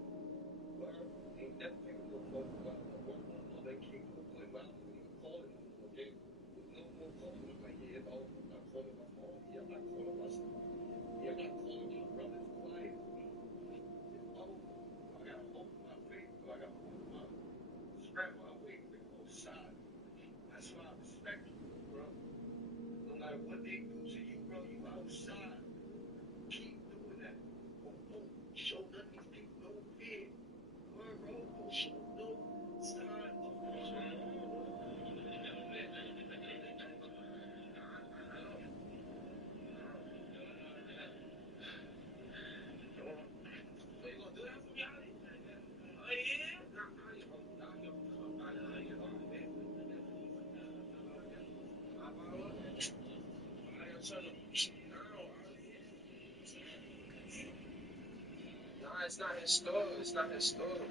Word, ain't never picked up no phone for my word. My mother came to the point where I wasn't even calling no more, gang. There's no more calling. I'm like, yeah, no, I'm not calling my mom. Yeah, I'm not calling my son. Yeah, I'm not calling my brothers. Quiet. It's over. I gotta open my faith, bro. I gotta open my spread my wings and go side. That's why I respect you, bro. No matter what they do to you, bro, you outside. Keep doing that. Don't show none of these people no fear. Word, bro. Don't show no sign of Nah, it's not his store. It's not his store.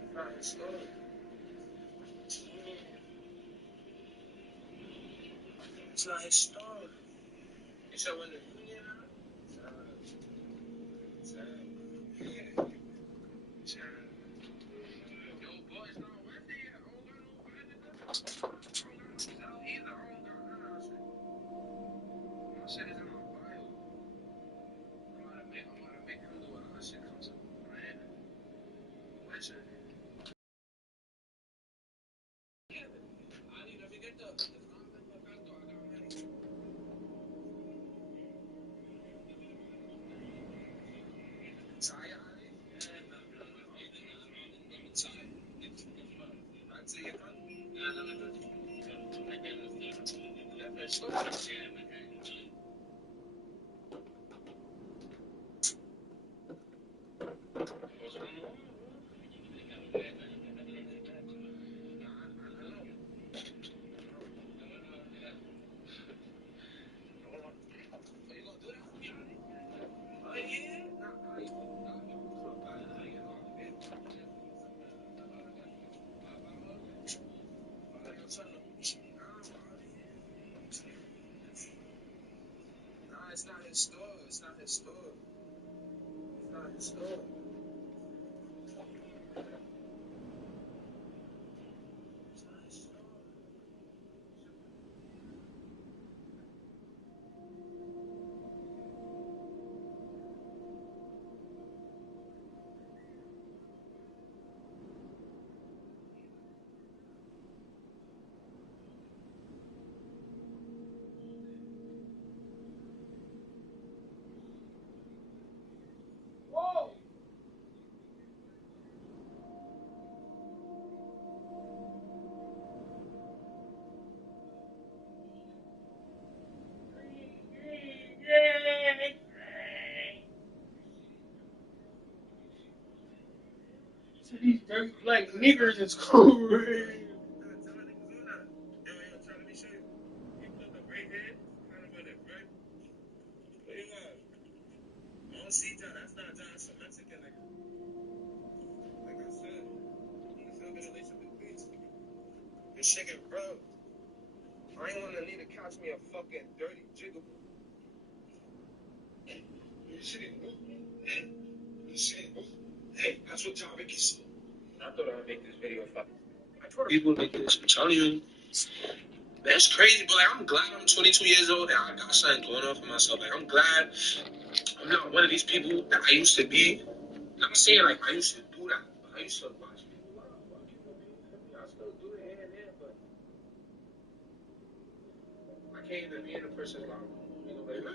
It's not his store. It's not his store. You said when the union Yo, boy, it's not Wednesday yet. I don't got no wedding. I don't got no Zell either. I don't got none of that shit. My shit is in my bio. I'm gonna make another one. That shit comes up. Man. What shit? I need to get the. Tired? Nah, it's not his store. It's not his store. It's not his store. Whoa! Like niggers is cool. Chicken, bro. I ain't gonna need to catch me a fucking dirty jiggle. Hey, that's what John Vicky said. I thought I would make this video fucking. People make this. I'm telling you, that's crazy. But like, I'm glad I'm 22 years old and I got something going on for myself. Like, I'm glad I'm not one of these people that I used to be. I'm saying like I used to do that. I used to watch people. I still do it here and there, but I can't even be in a person's life. You know,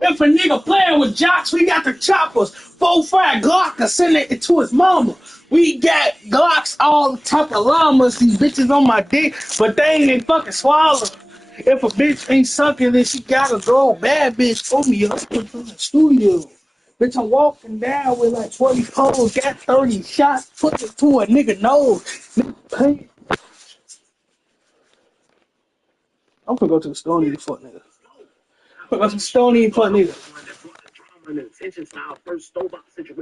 If a nigga playing with jocks, we got the choppers. 4-5 Glock to send it to his mama. We got Glocks, all type of llamas. These bitches on my dick, but they ain't fucking swallow. If a bitch ain't sucking, then she gotta go. Bad bitch for me up in the studio. Bitch, I'm walking down with like 20 poles, got 30 shots, put it to a nigga nose. I'm gonna go to the store and eat a fuck nigga. I'm gonna go to the store and eat a fuck nigga.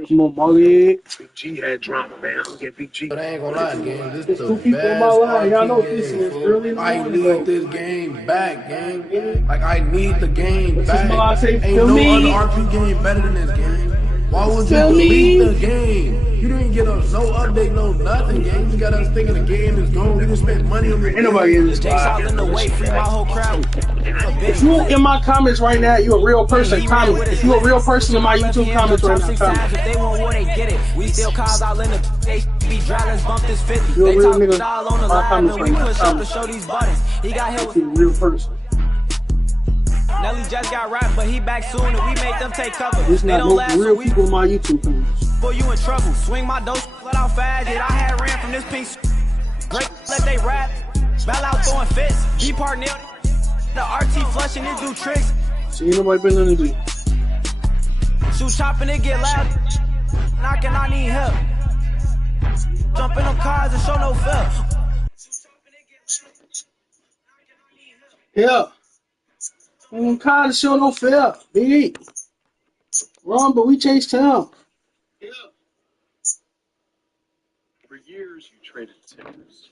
Come on, Molly. Big G had drama, man. I'm gonna get Big G. But I ain't gonna lie, gang. This There's the two people in my best line. Y'all know RP what this game, is. Early in fool. the I morning, need though. this game back, gang. Like, I need the game This is back. my say, Ain't feel no me? other RP game better than this game. Why would you Feel delete me? the game? You didn't get us no update, no nothing, gang. You just got us thinking the game is gone. We didn't spend money on the Ain't nobody in game. this Jake's all line. in the way, free my whole crowd. If you in my comments right now, you a real person. He ran Comment. with his If you a real limits. person in my Left YouTube hand, no comments right top now, 6 comment. times. If they want war, they get it. We still cause all in the they be dry, let's bump this 50. You a They real talk nigga all on the in my live comments and right we now, push up to comment. show these buttons. He got hit with You a real person. Nelly just got rapped, but he back soon and we make them take cover. There's They not don't no last, so real we people in my YouTube comments. boy, you in trouble. Swing my dose, let out fast. Yet I had ran from this pink. Great, let they rap. Bell out throwing fits. He part nailed it. The RT flushing it do tricks. See, ain't nobody been in the beat. Shoot chopping it get loud. Knocking, I need help. Jump in them cars and show no fear. Yeah. Kind of show no fear. Big. Wrong, but we chased him. For years, you traded tickets.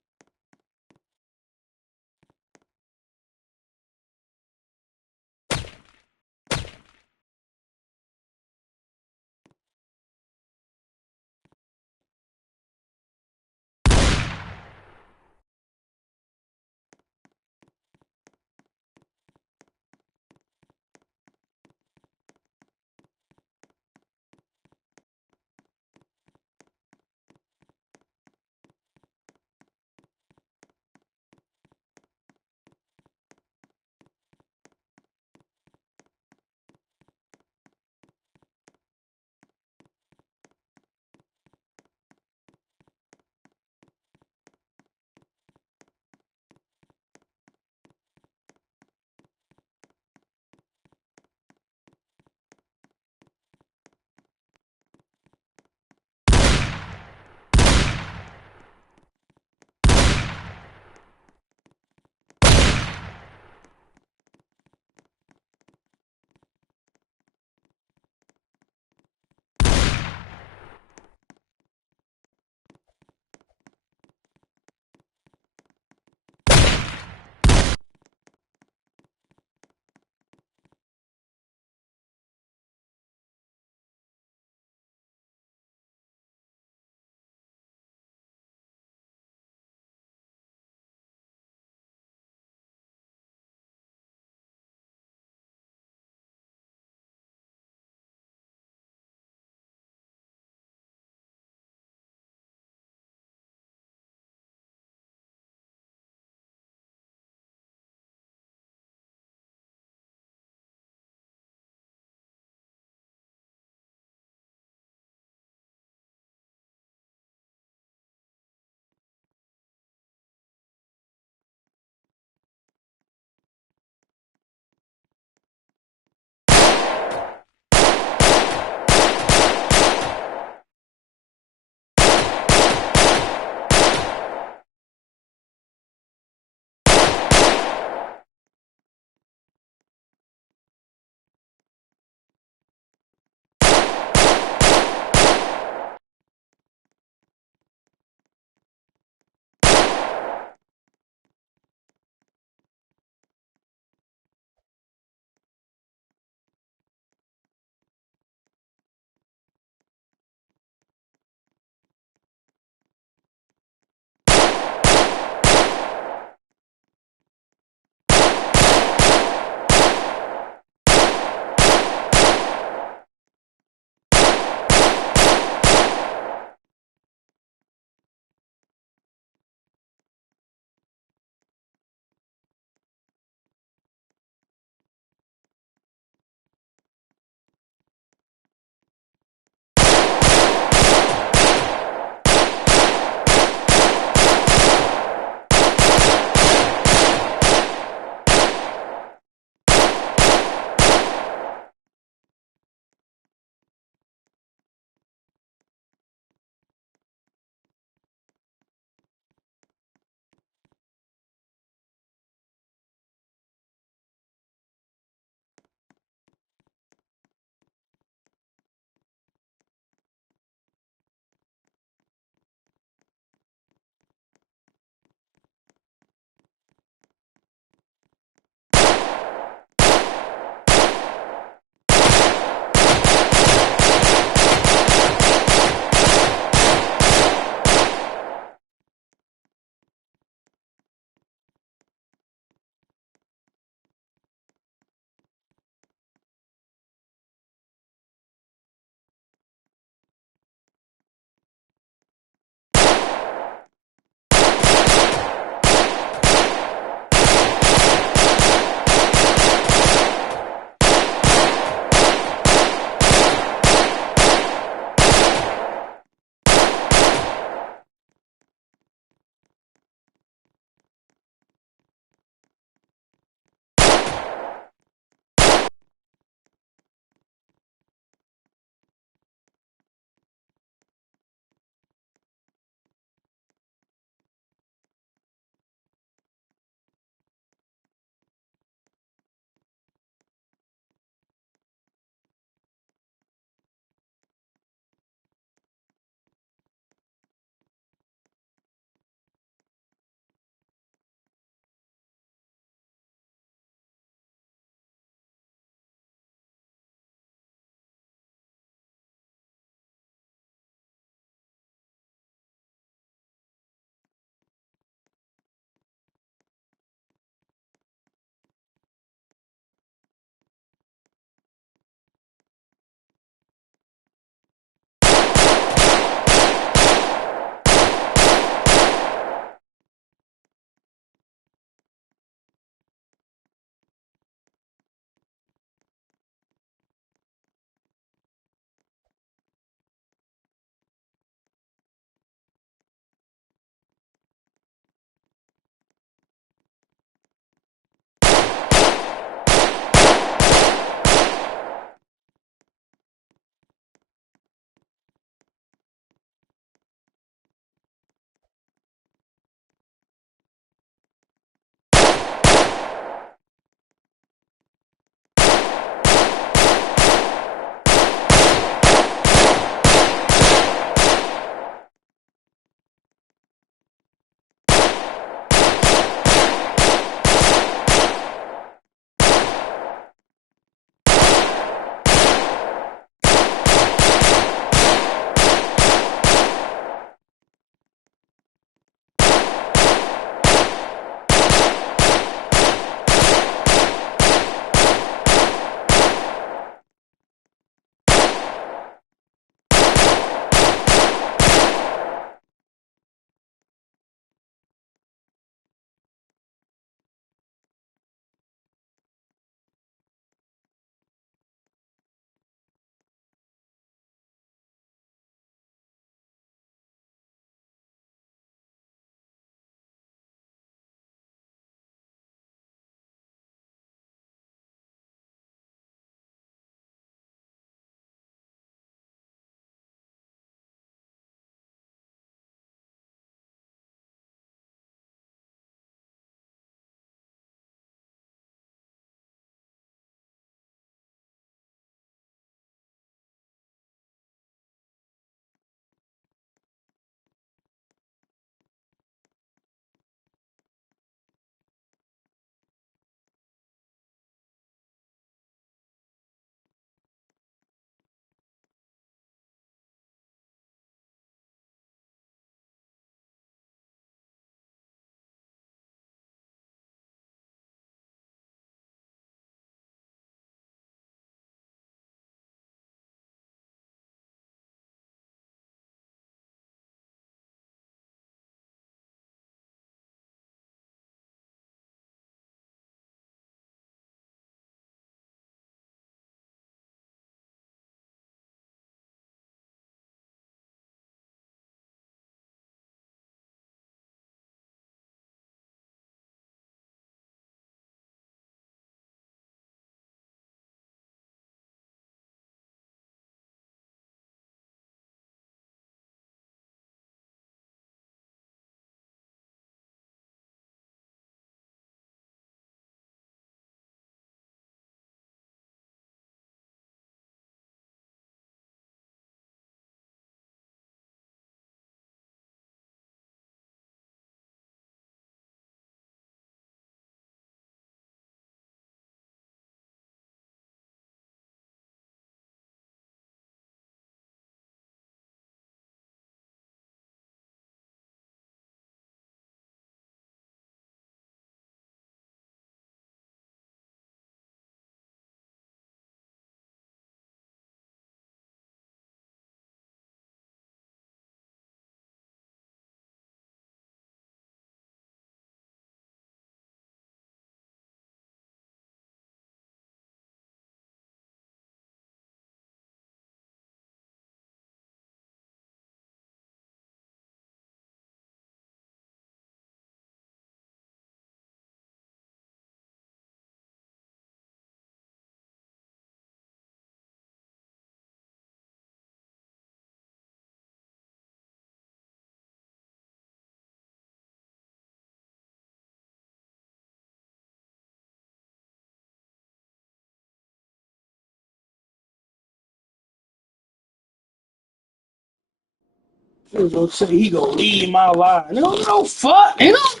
He was gonna say he gonna leave my life. Nigga, no fuck, nigga.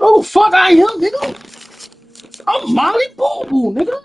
No fuck I am, nigga. I'm Molly Boo Boo, nigga.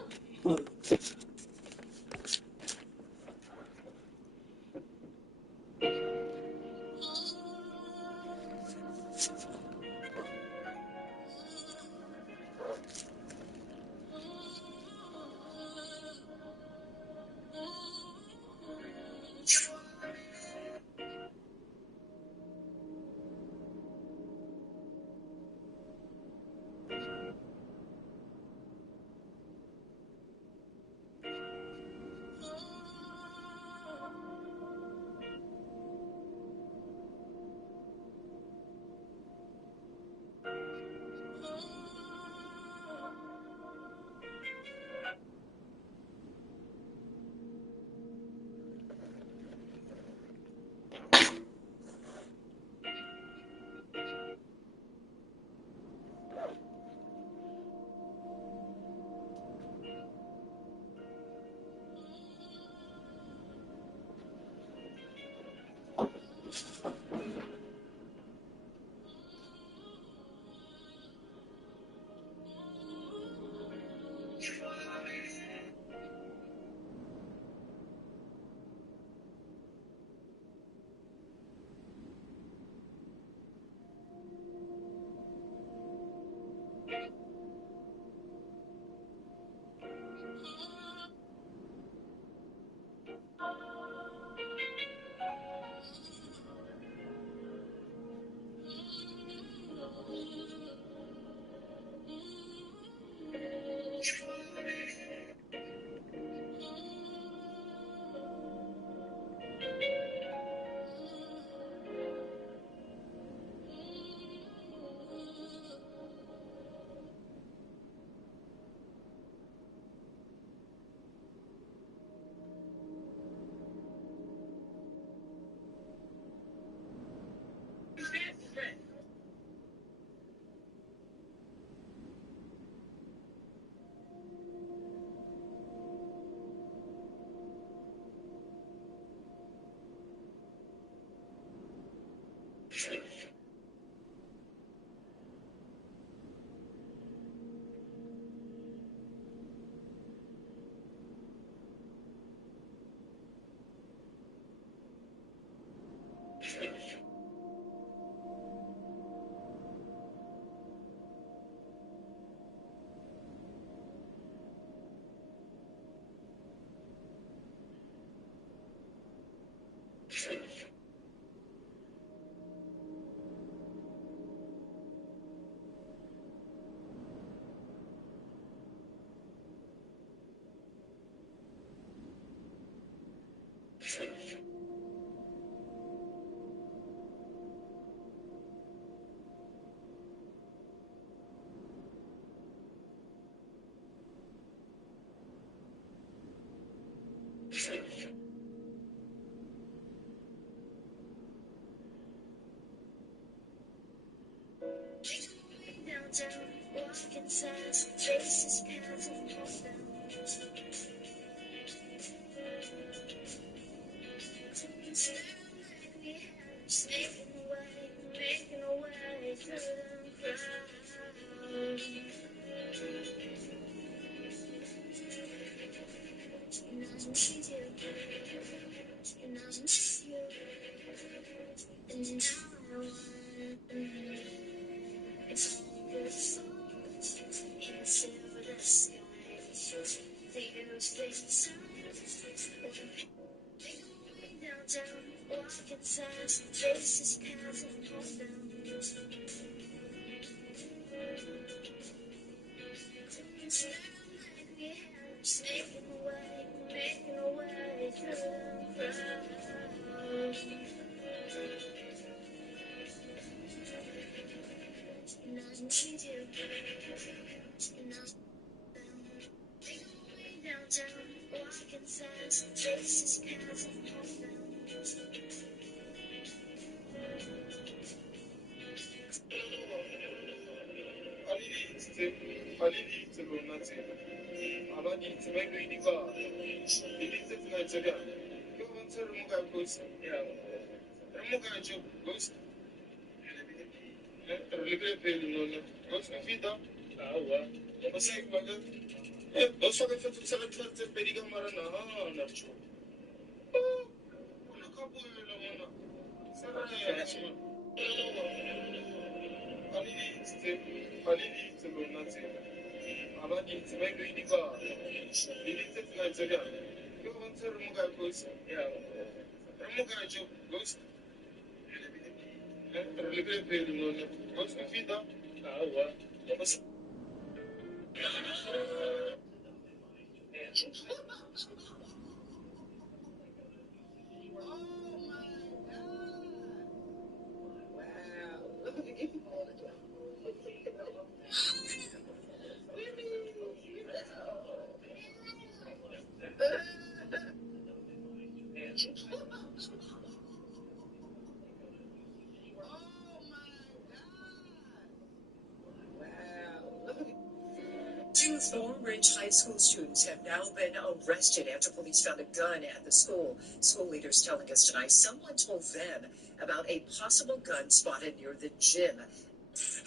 Two Thornridge High School students have now been arrested after police found a gun at the school. School leaders telling us tonight someone told them about a possible gun spotted near the gym. I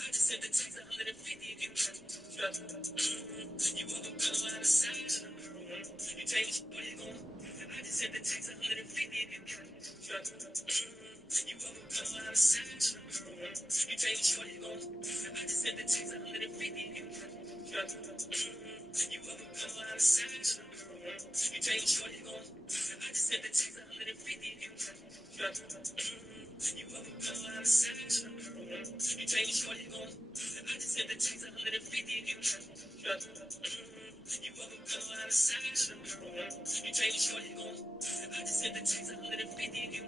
just said the text 150 if you take what you going. I just said the text 150 if you you take what you going. I just said the text 150 if you you take what you going. I just said the text 150 if you you take what you going. I just said the text 150 if you you take what you going. I just said the text 150 if you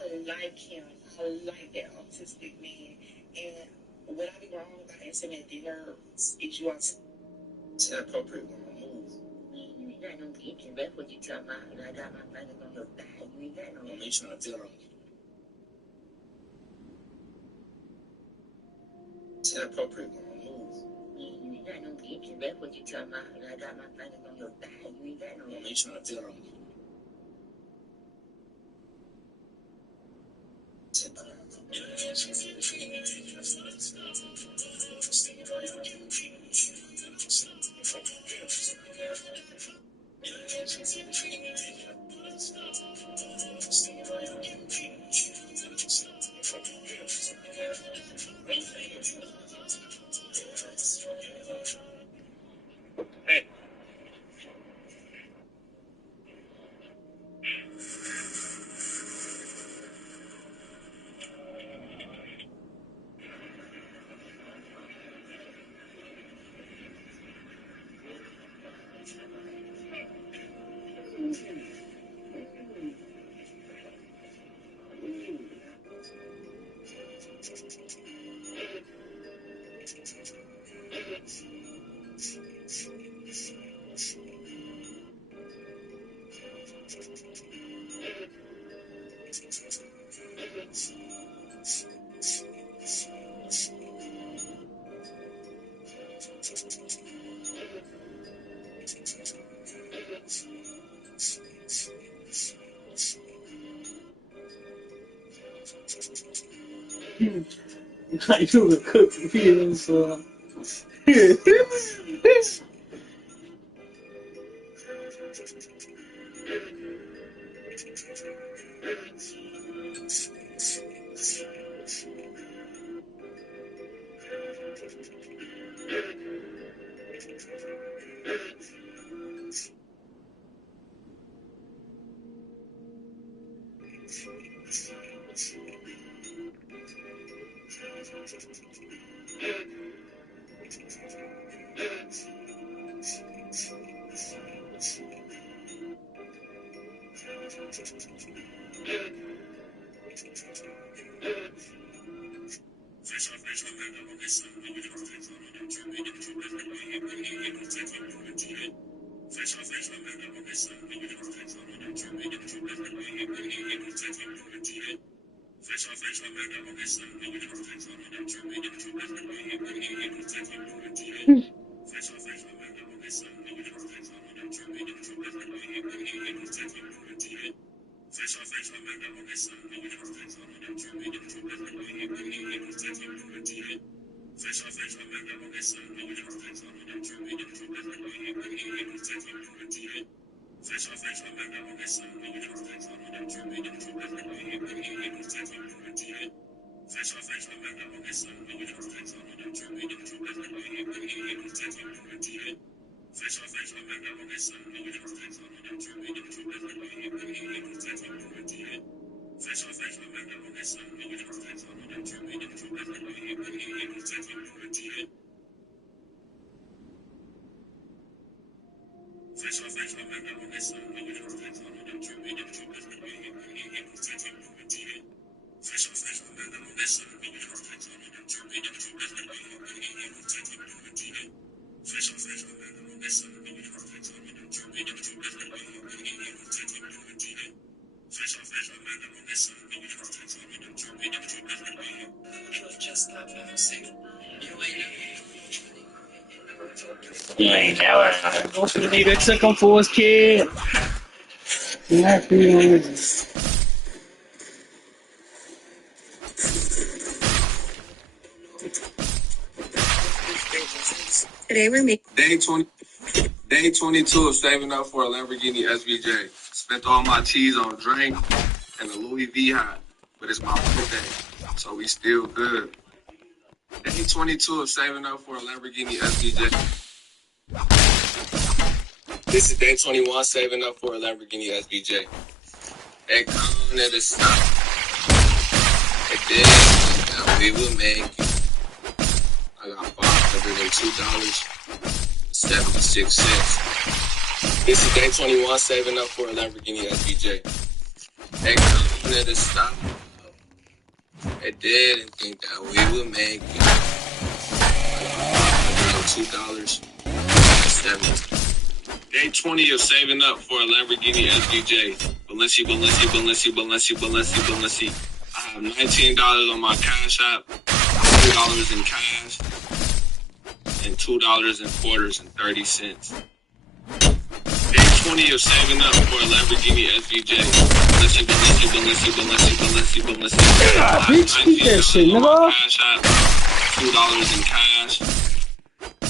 I like him. I like that autistic man. And would I be wrong about asking at dinner if you want it's inappropriate when I move? You ain't got no itching. That's what you tell me. I got my fingers on your thigh. You ain't got no itching. I'm trying to feel them. It's inappropriate when I move. You ain't got no itching. That's what you tell me. I got my fingers on your thigh. You ain't got no itching. I'm trying to feel them. Hey. Like you was a cook meals, so. You ain't never. The nigga took him for his kid. Today we're making day 22 of saving up for a Lamborghini SVJ. Spent all my cheese on drink and a Louis V hat, but it's my birthday, so we still good. Day 22 of saving up for a Lamborghini SVJ. This is day 21 saving up for a Lamborghini SVJ. It come at a stop. It did, now we will make it. I got $502.76. This is day 21 saving up for a Lamborghini SVJ. It come at a stop. It didn't think that we would make it. $2.70. Day 20 of saving up for a Lamborghini SVJ. Balenci. I have $19 on my Cash App, $2 in cash, and $2.30. Day 20 of saving up for a Lamborghini SVJ. Balenci. Yeah, bitch, keep that shit, nigga. Cash App, $2 in cash.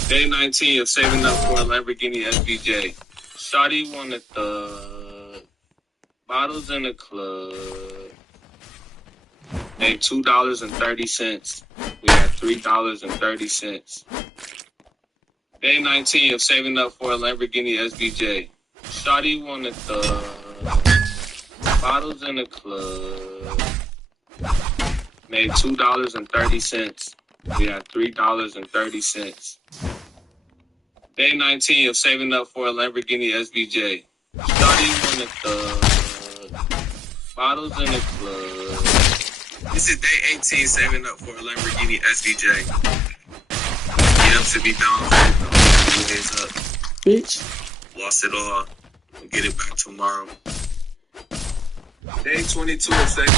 Day 19 of saving up for a Lamborghini SVJ. Shawty wanted the bottles in the club. Made $2.30. We had $3.30. Day 19 of saving up for a Lamborghini SVJ. Shawty wanted the bottles in the club. Made $2.30. We had $3.30. Day 19 of saving up for a Lamborghini SVJ. Shawty wanted the bottles in the club. This is day 18 saving up for a Lamborghini SVJ. Get up to be down. Days up. Bitch. Lost it all. We'll get it back tomorrow. Day 22 of saving.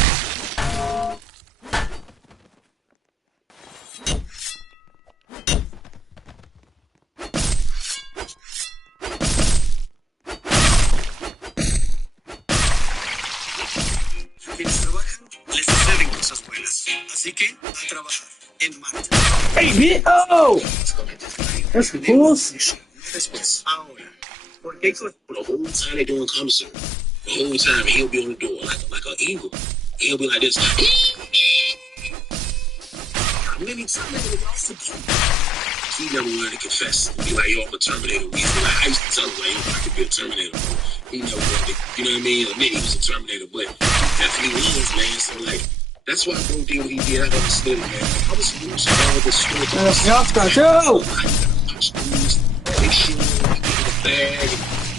Hey, bitch. Oh! That's bullshit. The whole time they doing commissary, the whole time he'll be on the door like an eagle. He'll be like this. Many times he never wanted to confess. Be like, yo, I'm a Terminator. Like, I used to tell him, like, yo, I could be a Terminator. He never wanted to, you know what I mean? Admit he was a Terminator, but he definitely was, man. So, like, that's why bro did what he did. I understood it, man. I was losing all this stuff. Make sure you get in the bag.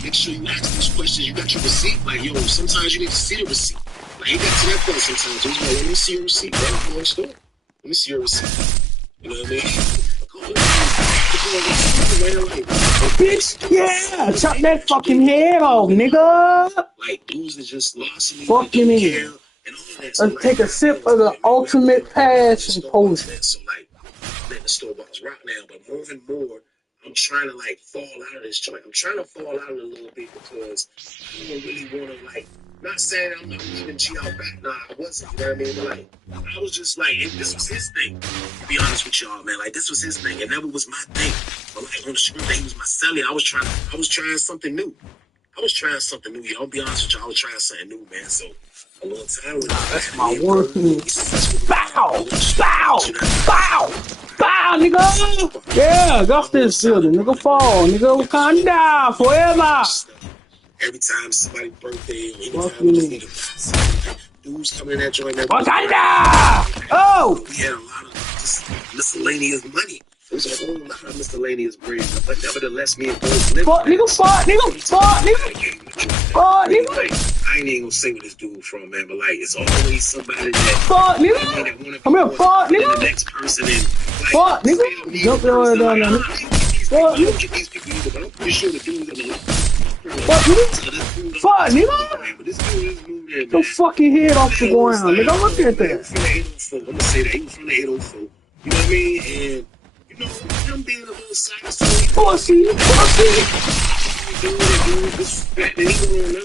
Make sure you ask these questions. You got your receipt. Like, yo, sometimes you need to see the receipt. Like, he got to that point sometimes. He's like, let me see your receipt, bro. Go in the store. Let me see your receipt. You know what I mean? Bitch, yeah. Chop that fucking head off, nigga. Like, dudes that just lost me. Fucking in. Let's take a sip of the ultimate passion potion. So, like, letting the store box rock now, but more and more, I'm trying to, like, fall out of this joint. I'm trying to fall out of it a little bit because I don't really want to, like, Not saying I'm leaving G out back. Nah, I wasn't. You know what I mean? But like, I was just like, this was his thing. To be honest with y'all, man, like this was his thing. It never was my thing. But like on the screen, he was my celly. I was trying something new. Y'all. Be honest with y'all, I was trying something new, man. So a little time with that's my one. Bow, bow, bow, bow, nigga. Yeah, got this building, nigga. Fall, nigga. Wakanda forever. Every time somebody's birthday, anytime we just need a dudes coming in that joint. Wakanda! Oh! We had a lot of just miscellaneous money. It was a whole lot of miscellaneous bread. But nevertheless, me and boys lived. Fuck, nigga. I ain't even gonna say where this dude from, man, but like, it's always somebody that. Fuck, nigga. Come here, fuck, nigga. The next person in. Like, fuck, nigga. Jump your ass down there. Fuck, nigga. These people either, but I'm pretty sure the dude in the fuck, nigga. Fuck, nigga. Get your fucking head off the ground, nigga. Look at that. I'm gonna say that he was from the 804. You know what I mean? And you know, him being a little side pussy.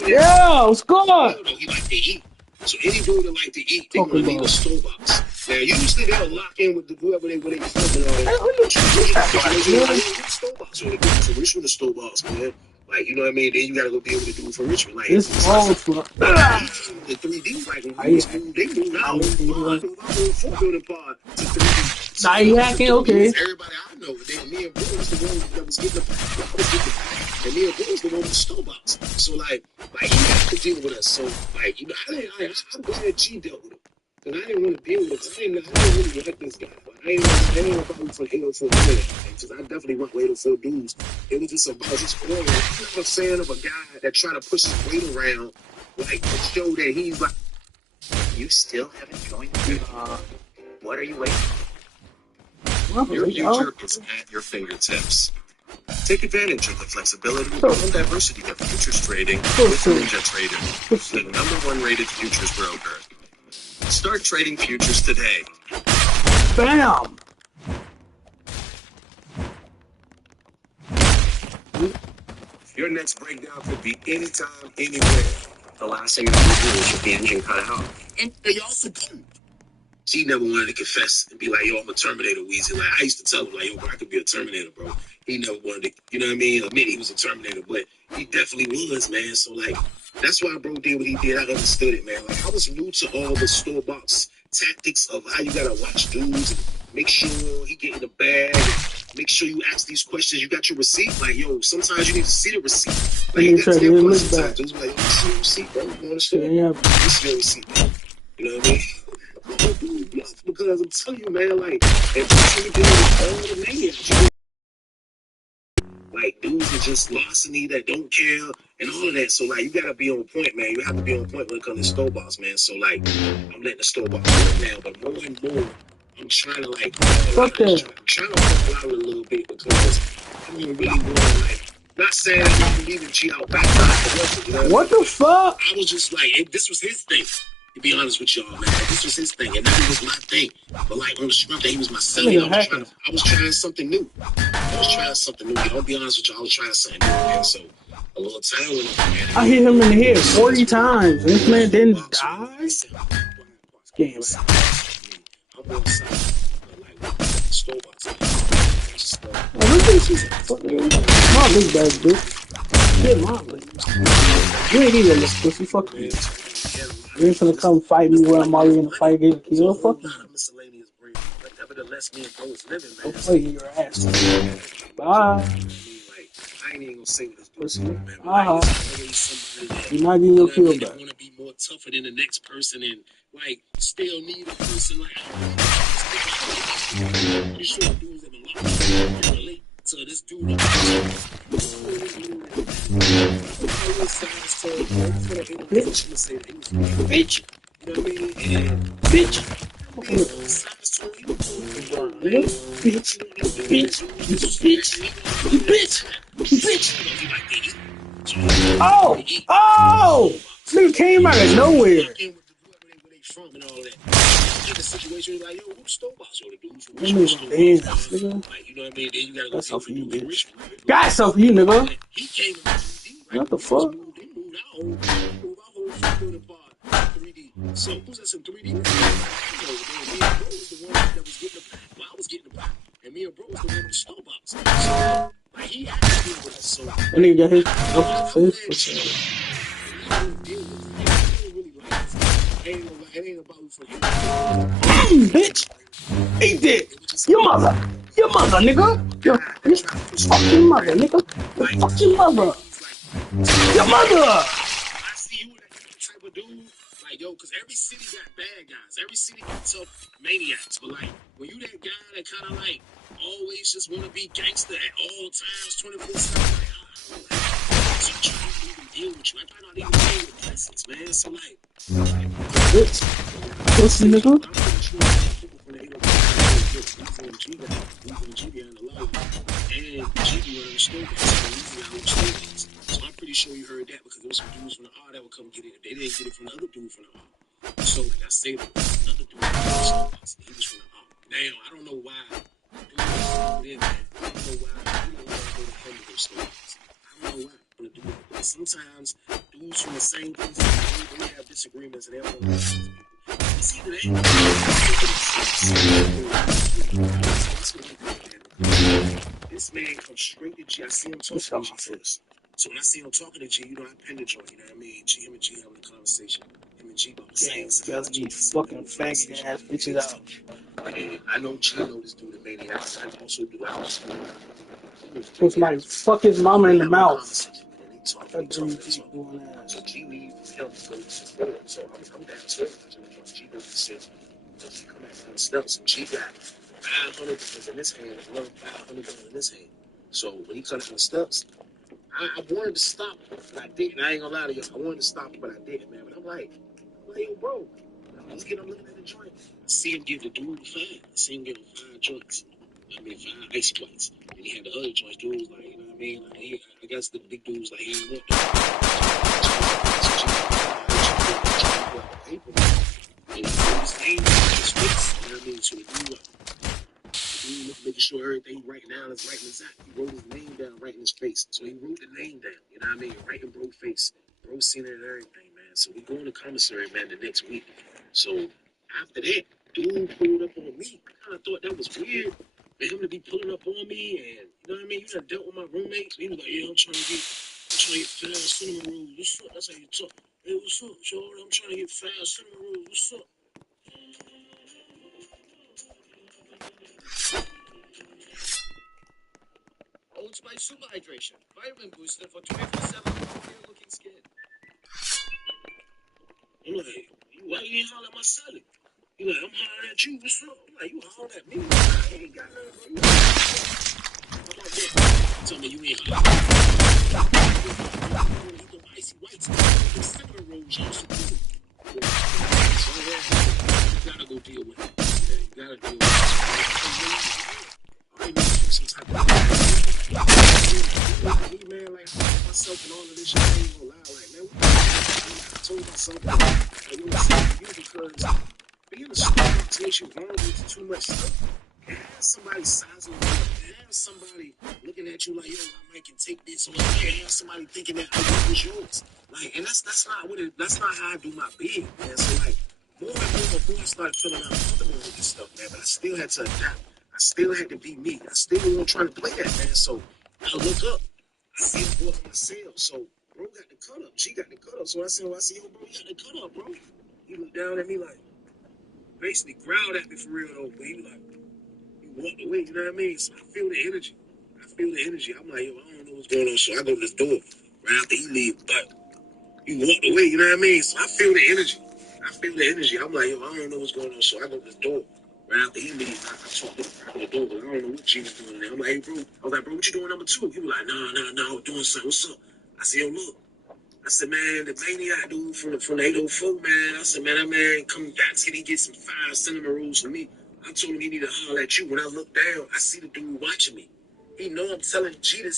Yeah, what's good? He like to eat. So any dude that like to eat, they gonna need a store box. Now usually they'll lock in with whoever they filming on. Store box. So they do for Richmond, the store box, man. Like, you know what I mean? Then you gotta go be able to do it for Richmond. Like, it's all for the 3D, like, they move now. Four building part to 3D. Now you hacking, okay. Everybody I know, me and Bro was the one that was getting the and me and Bro was the one with the store box. So, like he had to deal with us. So, like, you know, I'm glad G dealt with him. Because I didn't want to deal with him. I didn't really like this guy. I ain't about him for 804 because I definitely want 804 dudes. It was just about his oil. I'm not a fan of a guy that try to push his weight around, like, to show that he's like. You still haven't joined me? What are you waiting for? Your future is at your fingertips. Take advantage of the flexibility and diversity of futures trading with Ninja Trader, the #1 rated futures broker. Start trading futures today. Bam! Your next breakdown could be anytime, anywhere. The last thing you want to do is get the engine cut out. And they also do. She never wanted to confess and be like, yo, I'm a Terminator, Weezy. Like, I used to tell him, like, yo, bro, I could be a Terminator, bro. He never wanted to, you know what I mean, admit he was a Terminator, but he definitely was, man. So, like, that's why bro did what he did. I understood it, man. Like, I was new to all the store box tactics of how you gotta watch dudes and make sure he get in the bag. Make sure you ask these questions. You got your receipt. Like, yo, sometimes you need to see the receipt. Like, you got to look back. Just like, you see the receipt, bro. You understand? Yeah. This is your receipt, bro. You know what I mean? Because I'm telling you, man, like, if you deal with all the maniacs, like, dudes are just larceny that don't care and all of that. So, like, you gotta be on point, man. You have to be on point when it comes to store box, man. So, like, I'm letting the store box work now, but more and more, I'm trying to, like, I'm trying to fuck out a little bit because I don't really want to, like, not saying I'm leaving G out back. What the fuck? I was just like, this was his thing. To be honest with y'all, man, this was his thing, and that was my thing. But like on the screen, he was my celly. I was trying something new. I'll be honest with y'all, I was trying something new, man. So a little time with him, man. I hit him in the head 40 times. This man didn't die. Game. I'm on side, like store box. My big bag, bitch. Shit, my bitch. You ain't even this pussy. Fuck you. You ain't finna come fight me where I'm already in the fight get killed. Fuck you. Don't play your ass. Bye. I ain't even gonna say what this pussy, man. You're not getting your kill back. I want to be more tougher than the next person and like still need a person like you sure dudes have a lot to relate to this dude. Bitch. You know what I mean? Bitch. Bitch. Oh! This nigga came out of nowhere. That's something for you, bitch. Got something for you, nigga. What the fuck? 3D. So who's that some 3D? Me and bro was the one that was getting the pack. Well, I was getting the pack. And me and bro was the one with the Starbucks. So, like, he had to deal with us. So, I need to get his up to face. Bitch! Eat this! Your mother! Your mother, nigga! Your fucking mother, nigga! Your fucking mother! Your mother! I see you that type of dude. Like, yo, because every city got bad guys. Every city got tough maniacs. But, like, when you that guy that kind of, like, always just want to be gangster at all times, 24/7, like, so I'm trying to even deal with you. I try not to even deal with lessons, man. So, like, Pussy, nigga. So I'm pretty sure you heard that because there was some dudes from the R that would come get it. They didn't get it from the other dude from the R. So like I said, another dude from the Starbucks, he was from the R. Now I don't know why. I don't know why he don't want to go to him with those Starbucks. I don't know why. But sometimes dudes from the same place they have disagreements and they don't want to listen to people. It's either that. This man comes straight to G. I see him talking to G first. So when I see him talking to G, you know, I pen the joint, you know what I mean? Him and G having a conversation. Him and G about the same Girls these fucking faggot ass bitches out. And I know G know this dude a maniac. I also do. So somebody fuck his mama in the mouth. So G leave him for the store. So I'm downstairs. G knows the shit. So she come back down the steps and G got $500 in his hand and another $500 in his hand. So when he comes down the steps, I wanted to stop him, but I didn't. I ain't gonna lie to you. I wanted to stop him, but I didn't, man. But I'm like, yo, bro. I'm looking at the joint. I see him give the dude 5. I see him give him 5 joints. I mean, 5 ice plates. And he had the other joints. Dude was like, you know what I mean? Like, I guess the big dude was like, he didn't want and he put his name on his face. You know what I mean? So the dude, making sure everything right now is right and exact. He wrote his name down right in his face. So he wrote the name down. You know what I mean? Right in bro's face. Bro seen it and everything, man. So we go in the commissary, man, the next week. So after that, dude pulled up on me. I kind of thought that was weird for him to be pulling up on me. And you know what I mean? You done dealt with my roommates. He was like, yeah, I'm trying to get 5 cinnamon rolls. What's up? That's how you talk. Hey, what's up, Joe? I'm trying to get 5 cinnamon rolls. What's up? Old Spice Super Hydration. Vitamin booster for 24/7 clear-looking skin. I'm like, why you ain't holler at my son? You like, I'm hollering at you. What's up? I'm like, you hollering at me? I ain't got nothing for you. How about that? Tell me you ain't hollering. You them icy whites. Them cinnamon rolls. Y'all so cool. So you gotta go deal with it. Yeah, you gotta deal with it. I ain't some type of man, like myself and all of this shit. I ain't gonna lie, like, man, I told myself, like, you because being a student takes you wrong with too much stuff. And have somebody sizing you up, and have somebody looking at you like, yo, I might can take this, or have somebody thinking that it was yours. Like, and that's not how I do my bid, man. So like, more and more before I started filling out comfortable with this stuff, man, but I still had to adapt. I still had to be me. I still wasn't trying to play that, man. So I look up. I see the boy for myself. So bro got the cut up. She got the cut up. So I said, yo, bro, you got the cut up, bro. He looked down at me like, basically growled at me for real though. But he was like, he walked away, you know what I mean? So I feel the energy. I'm like, yo, I don't know what's going on. So I go to the door right after he leave. But he walked away, you know what I mean? So I feel the energy. I'm like, yo, I don't know what's going on. So I go to the door. Right after he leaves, I talked to him at the door, but I don't know what G was doing there. I'm like, hey, bro. I was like, bro, what you doing number 2? He was like, nah, I was doing something. What's up? I said, yo, look. I said, man, the maniac dude from the 804, man. I said, man, that man come back till he get some 5 cinnamon rolls for me. I told him he need to holler at you. When I look down, I see the dude watching me. He know I'm telling G to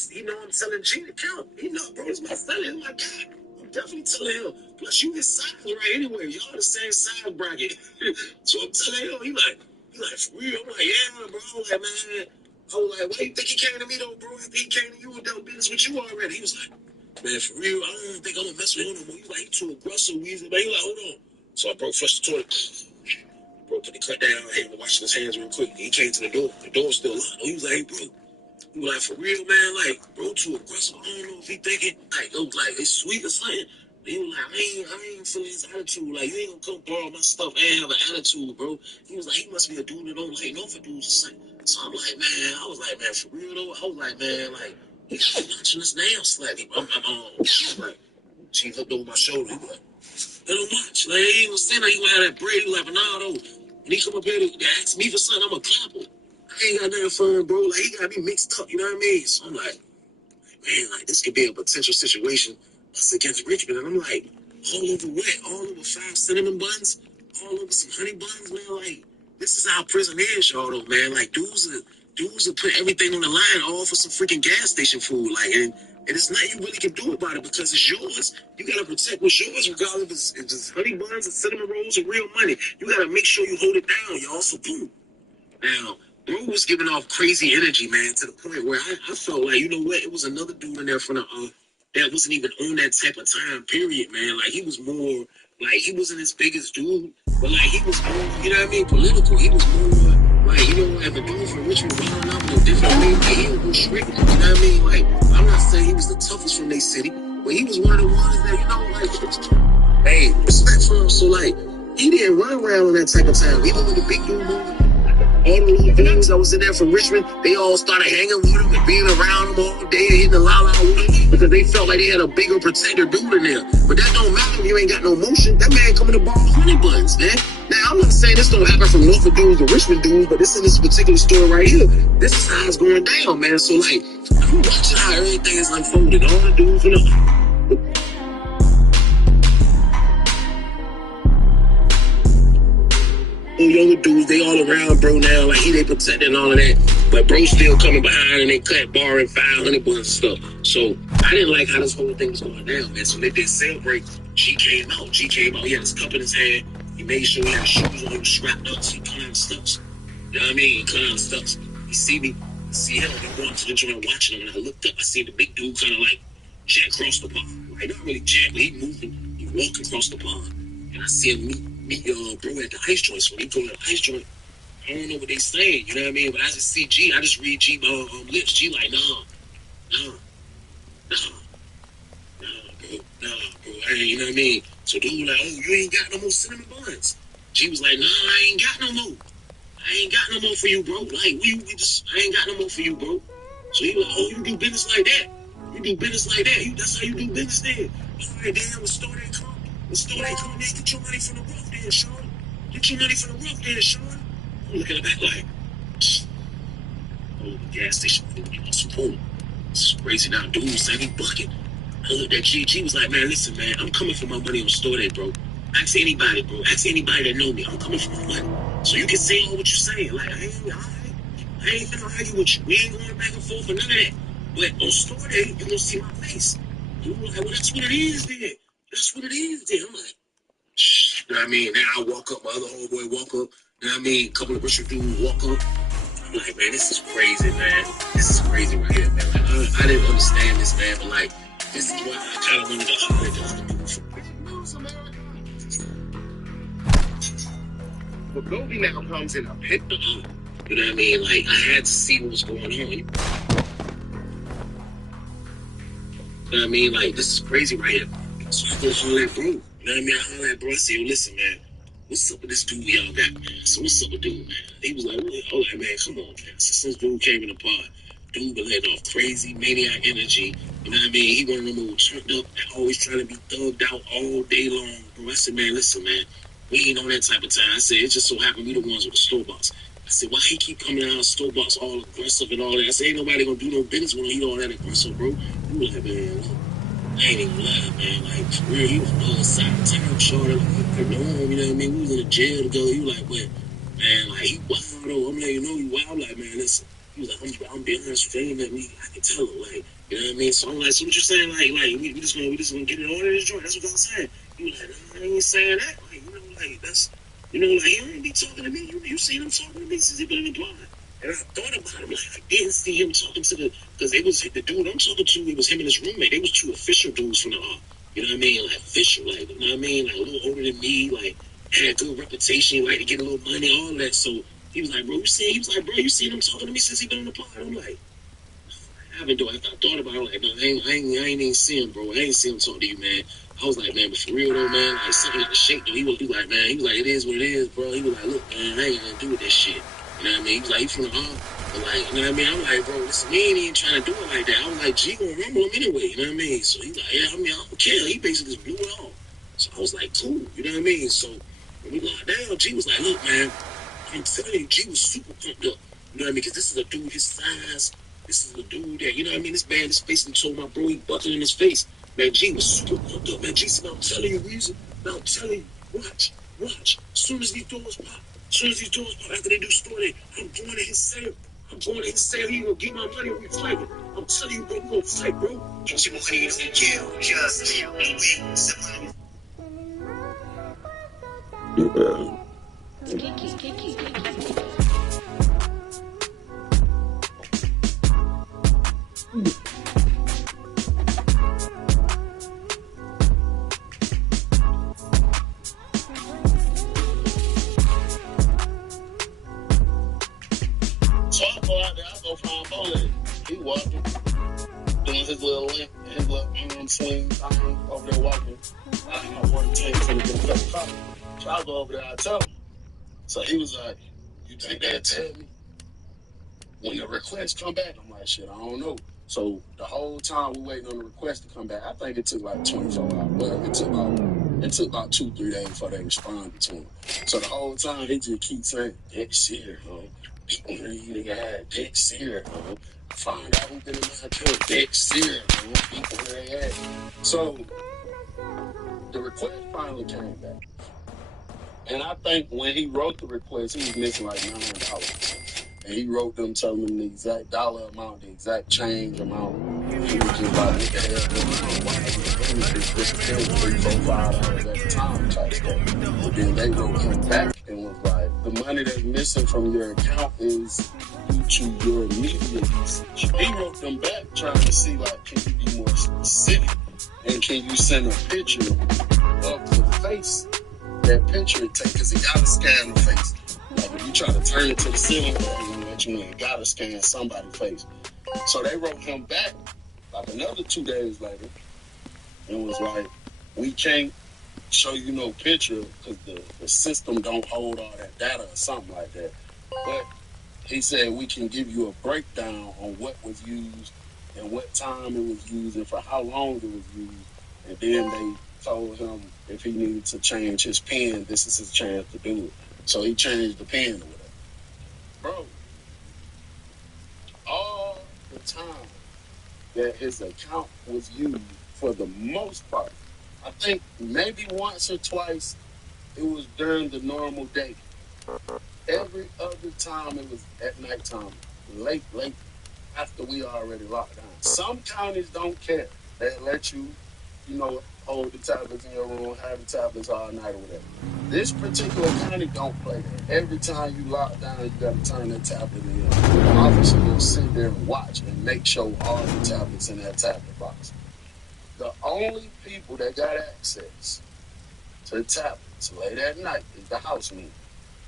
count. He know, bro, it's my son. It's my guy. I'm definitely telling him. Plus, you his size right anyway. Y'all the same size bracket. So I'm telling him, he like, for real? I'm like, yeah, bro. I'm like, man. I was like, why you think he came to me though, bro? After he came to you and done business with you already. He was like, man, for real, I don't think I'm gonna mess with him no more. He like, he too aggressive, Weezy, man. He like, hold on. So I broke, flushed the toilet. Bro, put the cut down, hey, washing his hands real quick. He came to the door. The door was still locked. He was like, hey, bro. He was like, for real, man, like, bro, too aggressive. I don't know if he thinking, like, it was like, it's sweet or something. He was like, I ain't feeling his attitude. Like, you ain't gonna come borrow my stuff and have an attitude, bro. He was like, he must be a dude that don't like no for dudes or something. So I'm like, man, I was like, man, for real though, I was like, man, like, he's watching us now, slightly. He was like, she looked over my shoulder. He was like, let him watch. Like, he ain't gonna stand there, he gonna have that bread. He was like, but nah, though. When he come up here to ask me for something, I'm gonna clap him. I ain't got nothing for him, bro. Like, he got me mixed up, you know what I mean? So I'm like, man, like, this could be a potential situation us against Richmond. And I'm like, all over wet, all over 5 cinnamon buns, all over some honey buns, man. Like, this is how prison is, y'all, though, man. Like, dudes will put everything on the line all for some freaking gas station food. Like, and it's nothing you really can do about it because it's yours. You gotta protect what's yours, regardless if it's honey buns and cinnamon rolls or real money. You gotta make sure you hold it down, y'all. So boom. Now, bro was giving off crazy energy, man, to the point where I felt like, you know what, it was another dude in there from the that wasn't even on that type of time period, man. Like, he was more, like, he wasn't his biggest dude, but like, he was more, you know what I mean, political. He was more, like, you know, if a dude from Richmond growing up in a different way, like, he was strict, you know what I mean? Like, I'm not saying he was the toughest from their city, but he was one of the ones that, you know, like, hey, respect for him. So, like, he didn't run around on that type of time. Even with the big dude movie, all the little dudes that was in there from Richmond, they all started hanging with him and being around him all day and hitting the la-la with him because they felt like they had a bigger protector dude in there. But that don't matter if you ain't got no motion. That man coming to borrow honey buns, man. Now, I'm not saying this don't happen from Norfolk dudes to Richmond dudes, but this in this particular story right here, this is how it's going down, man. So, like, I'm watching how everything is unfolded. All the dudes from the... younger dudes, they all around bro now, like he they protecting and all of that. But bro still coming behind and they cut borrowing 500 bucks and stuff. So I didn't like how this whole thing was going down, man. So they did sale break. G came out. He had his cup in his hand. He made sure he had his shoes on. He was strapped up. So he cut out steps. You know what I mean? He cut out steps. He see me. See him. He going to the joint watching him. And I looked up. I see the big dude kind of like jet across the pond. Like, not really jet, but he moving. He walking across the pond. And I see him meet bro at the ice joint. So when he go to the ice joint, I don't know what they saying, you know what I mean? But I just see G, I just read G lips. G like, nah, bro. Hey, you know what I mean? So dude like, oh, you ain't got no more cinnamon buns. G was like, nah, I ain't got no more. I ain't got no more for you, bro. Like, I ain't got no more for you, bro. So he like, oh, you do business like that? You do business like that? That's how you do business then. All right, damn, the store ain't come. The store ain't come, man. Get your money from the rough there, Sean. Get your money from the rough there, Sean. I'm looking at the back like, oh, the gas station, boom. This is crazy now, dude. Said he bucket. I looked at G. G was like, man, listen, man, I'm coming for my money on store day, bro. Ask anybody, bro. Ask anybody that know me. I'm coming for my money. So you can say all what you're saying. Like, I ain't finna argue with you. We ain't going back and forth or none of that. But on store day, you're gonna see my face. Dude, like, well, that's what it is then. That's what it is then. I'm like, shh. You know what I mean? Now I walk up, my other homeboy walk up. You know what I mean? A couple of Richard dudes walk up. I'm like, man, this is crazy, man. This is crazy right here, man. Like, I didn't understand this, man, but like, this is why I kind of wanted to holler at the people from big news, man. But Goldie now comes in a picture. You know what I mean? Like, I had to see what was going on. You know what I mean? Like, this is crazy right here. So I go holler at bro. You know what I mean? I holler at bro. I say, yo, listen, man. What's up with this dude y'all got, man? So what's up with dude, man? He was like, oh, like, man, come on, man. So since dude came in the pod, dude been letting off crazy maniac energy. You know what I mean? He one of them who turned up and always trying to be thugged out all day long. Bro, I said, man, listen, man. We ain't on that type of time. I said, it just so happened we the ones with the store box. I said, why he keep coming out of the store box all aggressive and all that? I said, ain't nobody gonna do no business when he all that aggressive, bro. He was like, man, look. I ain't even lying, man. Like, for real, he was on the other side of town, shorty. Like, you know what I mean? We was in the jail together. He was like, man, like, he wild, though. I'm letting you know he wild. Like, man, listen. He was like, I'm being honest with you. I can tell him, like, you know what I mean? So I'm like, so what you saying? Like, we just gonna get it on in this joint. That's what I'm saying. He was like, nah, I ain't saying that. Like, you know, like, that's, you know, like, he don't be talking to me. You seen him talking to me since he been in the pod. And I thought about him, like, I didn't see him talking to because it was the dude I'm talking to, it was him and his roommate. They was two official dudes from the you know what I mean? Like, official, like, you know what I mean? Like, a little older than me, like, had a good reputation, like, to get a little money, all that. So he was like, bro, he was like, bro, you seen him talking to me since he been on the pod? I'm like, I haven't, though. After I thought about it, I'm like, no, I ain't even see him, bro. I ain't see him talk to you, man. I was like, man, but for real, though, man, like, something got to shake, though. He was like, man, he was like, it is what it is, bro. He was like, look, man, I ain't gonna do with this shit. You know what I mean? He was like, you from the but like, you know what I mean? I'm like, bro, listen, we ain't even trying to do it like that. I was like, G gonna rumble him anyway, you know what I mean? So he's like, yeah, I mean, I don't care. He basically just blew it off. So I was like, cool, you know what I mean? So when we locked down, G was like, look, man, I'm telling you, G was super pumped up. You know what I mean? Because this is a dude his size. This is a dude that, you know what I mean? This man, this face, and told my bro, he buckled in his face. Man, G was super pumped up. Man, G said, I'm telling you, Weezy. I'm telling you, watch. As soon as these doors pop, after they do story, I'm going to his cell. He gonna get my money and we fighting. I'm telling you, bro, we gonna fight, bro. Get your money and you just kill me. So I go out there, I go find Bowling. He walking, doing his little arm swing thing over there walking. I have one tank to get a cup of coffee. So I go over there, I tell him. So he was like, you think they'll tell me when the request come back? I'm like, shit, I don't know. So the whole time we waiting on the request to come back, I think it took like 24 hours. Well, it took about 2-3 days before they responded to him. So the whole time he just keeps saying, Dick Sear, people really had Dick Sear, find out who been in my account, Dick Sear, people where they at. So the request finally came back. And I think when he wrote the request, he was missing like $9. And he wrote them telling them the exact dollar amount, the exact change amount. He was just like, what the hell, why is this $3, $4, $5 at the time type stuff. But then they wrote him back and was like, the money that's missing from your account is due to your media usage. He wrote them back trying to see, like, can you be more specific? And can you send a picture of the face that picture it takes? Because he got to scan the face. Like, if you try to turn it to the ceiling, you gotta scan somebody's face. So they wrote him back like another 2 days later and was like, we can't show you no picture because the system don't hold all that data or something like that. But he said we can give you a breakdown on what was used and what time it was used and for how long it was used. And then they told him if he needed to change his PIN, this is his chance to do it. So he changed the PIN or whatever. Bro, all the time that his account was used, for the most part, I think maybe once or twice it was during the normal day. Every other time it was at nighttime, late, after we already locked down. Some counties don't care. They let you, hold the tablets in your room, have the tablets all night or whatever. This particular county don't play that. Every time you lock down, you got to turn that tablet in. The officer will sit there and watch and make sure all the tablets in that tablet box. The only people that got access to the tablets late at night is the housemen.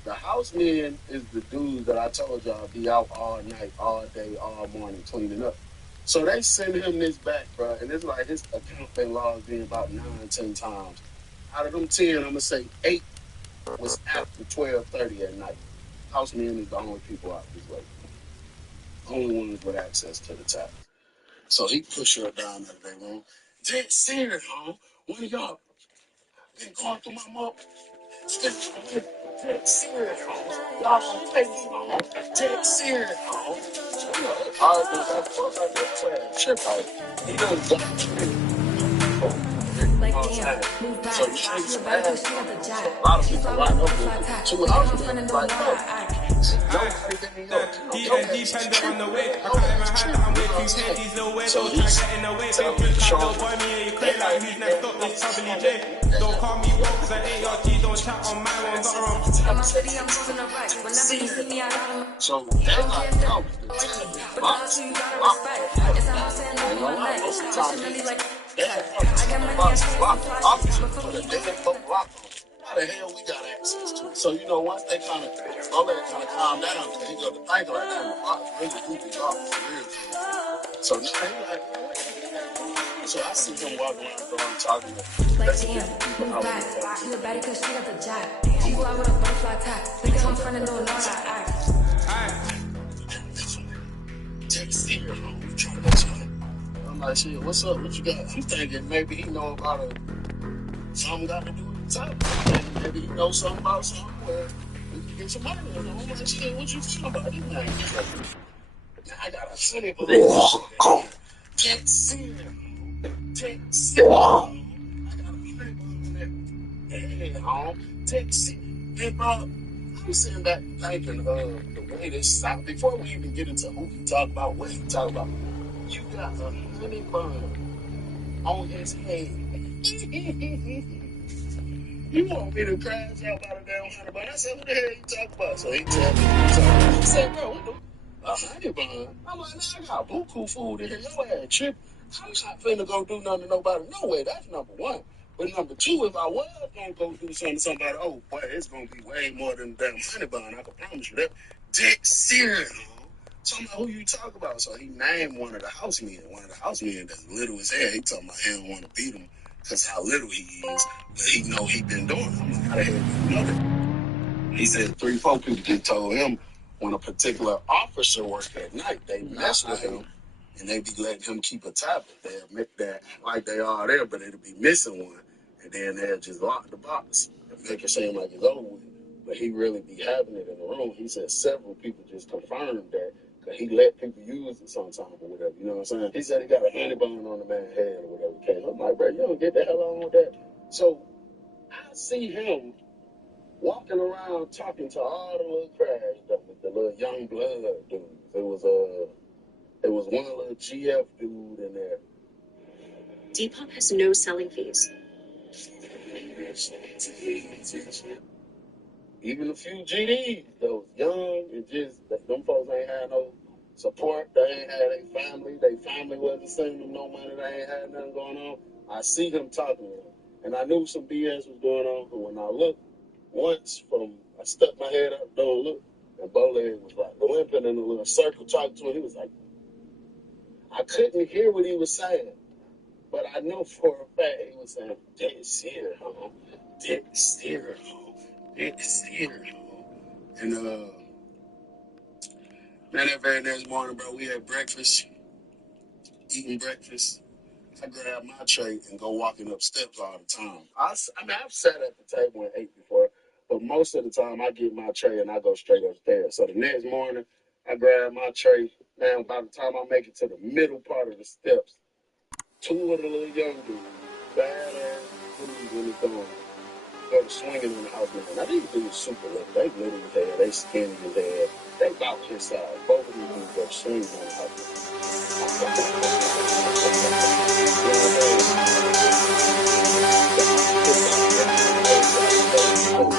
The housemen is the dudes that I told y'all be out all night, all day, all morning cleaning up. So they send him this back, bro, and it's like his account been logged in about 9-10 times. Out of them 10, I'm going to say 8 was after 12:30 at night. Housemen is the only people out this way. Only ones with access to the tablet. So he pushed her down that day, man. Dead serious, one of y'all been going through my mom. Dead serious, y'all gonna take me, dead serious, all that fuck out there, trip out. He done got you. So you shake some ass. A lot of people line up with 2 hours like, Dependent on the way. I can't even hide, I'm way too paid. These little weirdos try getting away. Big bitch like the boy, me and you clear like who's next up, this probably J. Don't call me bro, cause I ain't your G, don't chop on my one, got wrong. In my city, I'm moving the right. Whenever you see me, I got him. So they like, yo, the But that's who you gotta respect. It's a house and no one neck. Personally, like, I got money, I can't flash it. But for me, how the hell we got access to it? So, you know, once they kind of, all that kind of calm down, he go to think like, damn, the box really do be locked for real. So now he like, so I see him walking around the door talking to like, damn, move back. You a baddie cause she got the jack. She fly with a butterfly tag. Look at my friend and don't know how to act. text here, you trying to go to. I'm like, shit, what's up? What you got? I'm thinking maybe he know about something got to do with the top. Maybe he know something about something where we can get some money. I'm like, shit, what you feeling about this man? I got a city for this. Text here. Text here. I got a friend hey, home. Text here. Hey, bro, I'm sitting back thinking the way this sound, before we even get into who he talk about, what he talk about, you got a honey bun on his head. You want me to crash out about a damn honey bun? I said, what the hell you talking about? So he tell me what he talking about. He said, bro, what the a honey bun? I'm like, man, I got buku food in here. Your ass tripping. I'm not finna go do nothing to nobody. No way, that's number one. But number two, if I was gonna go do something to somebody, oh boy, it's gonna be way more than damn honey bun. I can promise you that. Dick serious. So I'm like, who you talk about? So he named one of the housemen. One of the housemen that's little as hell. He talking about he don't want to beat him because how little he is, but he know he been doing it. I'm like, how the hell do you know that? He said 3-4 people just told him when a particular officer worked at night, they mess with him. And they be letting him keep a tablet. They'll make that like they are there, but it'll be missing one. And then they'll just lock the box and make it seem like it's over with. But he really be having it in the room. He said several people just confirmed that because he let people use it sometimes or whatever. You know what I'm saying? He said he got a honey bun on the man's head or whatever case. I'm like, bro, you don't get the hell on with that. So I see him walking around talking to all the little crash dummies, the little young blood dudes. It was one little GF dude in there. Depop has no selling fees. Even a few GDs, those young and just, them folks ain't had no support. They ain't had their family. Their family wasn't sending them no money. They ain't had nothing going on. I see him talking to them. And I knew some BS was going on, but when I looked once I stuck my head up, don't look, and Bowleg was like limping in a little circle talking to him. He was like, I couldn't hear what he was saying, but I know for a fact he was saying, Dick Sear, home. Dick Sear, home. Dick Sear, home. And, man, that very next morning, bro, we had breakfast, eating breakfast. I grabbed my tray and go walking up steps all the time. I've sat at the table and ate before, but most of the time I get my tray and I go straight upstairs. So the next morning, I grab my tray. Now, by the time I make it to the middle part of the steps, two of the little young dudes, badass dudes in the door, go to swinging in the house. Now, these dudes super little. They little as hell. They skinny as hell. They about his size. Both of these dudes go swinging in the house.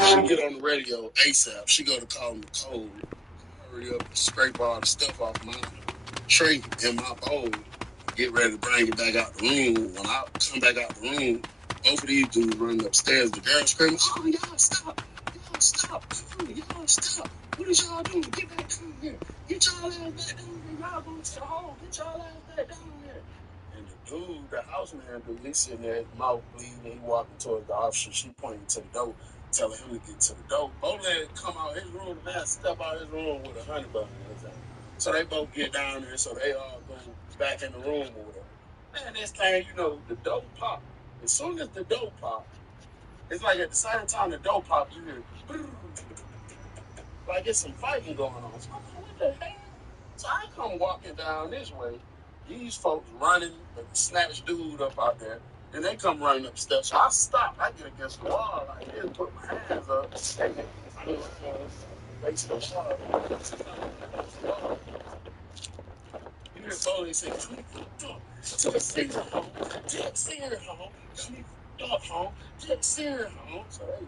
She get on the radio ASAP. She go to call Nicole. Hurry up and scrape all the stuff off my tray in my bowl. Get ready to bring it back out the room. When I come back out the room, both of these dudes running upstairs. The girl screaming, oh, y'all stop. Y'all stop. Y'all stop. What is y'all doing? Get back down here. Get y'all ass back down here. Y'all going to the hole. Get y'all ass back down here. And the dude, the houseman dude, he's sitting there, his mouth bleeding. He walking towards the officer. She pointing to the door, telling him to get to the door. Bowleg come out his room, and step out his room with a honey bun in his hand. So they both get down there, so they all go back in the room or whatever. Man, this thing, you know, the dope pop. As soon as the dope pop, it's like at the same time the dope pop, you hear, like it's some fighting going on. So I'm like, what the hell? So I come walking down this way. These folks running, snatch dude up out there. Then they come running up steps. So I stop. I get against the wall like this, put my hands up. Face the wall. You hear Bowleg say, "Come on, to the center home, to the center home, come on, home, to the center home." So they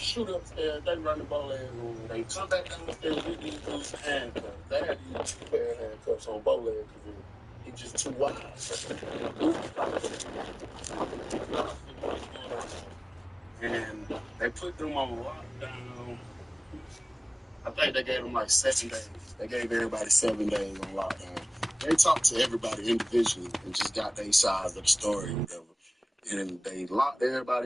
shoot upstairs. They run the bowling room. They come back downstairs with these dudes handcuffs. They had these 2 pair of handcuffs on bowling because he just too wild. And they put them on lockdown. I think they gave them like 7 days. They gave everybody 7 days on lockdown. They talked to everybody individually and just got their side of the story or whatever. And they locked everybody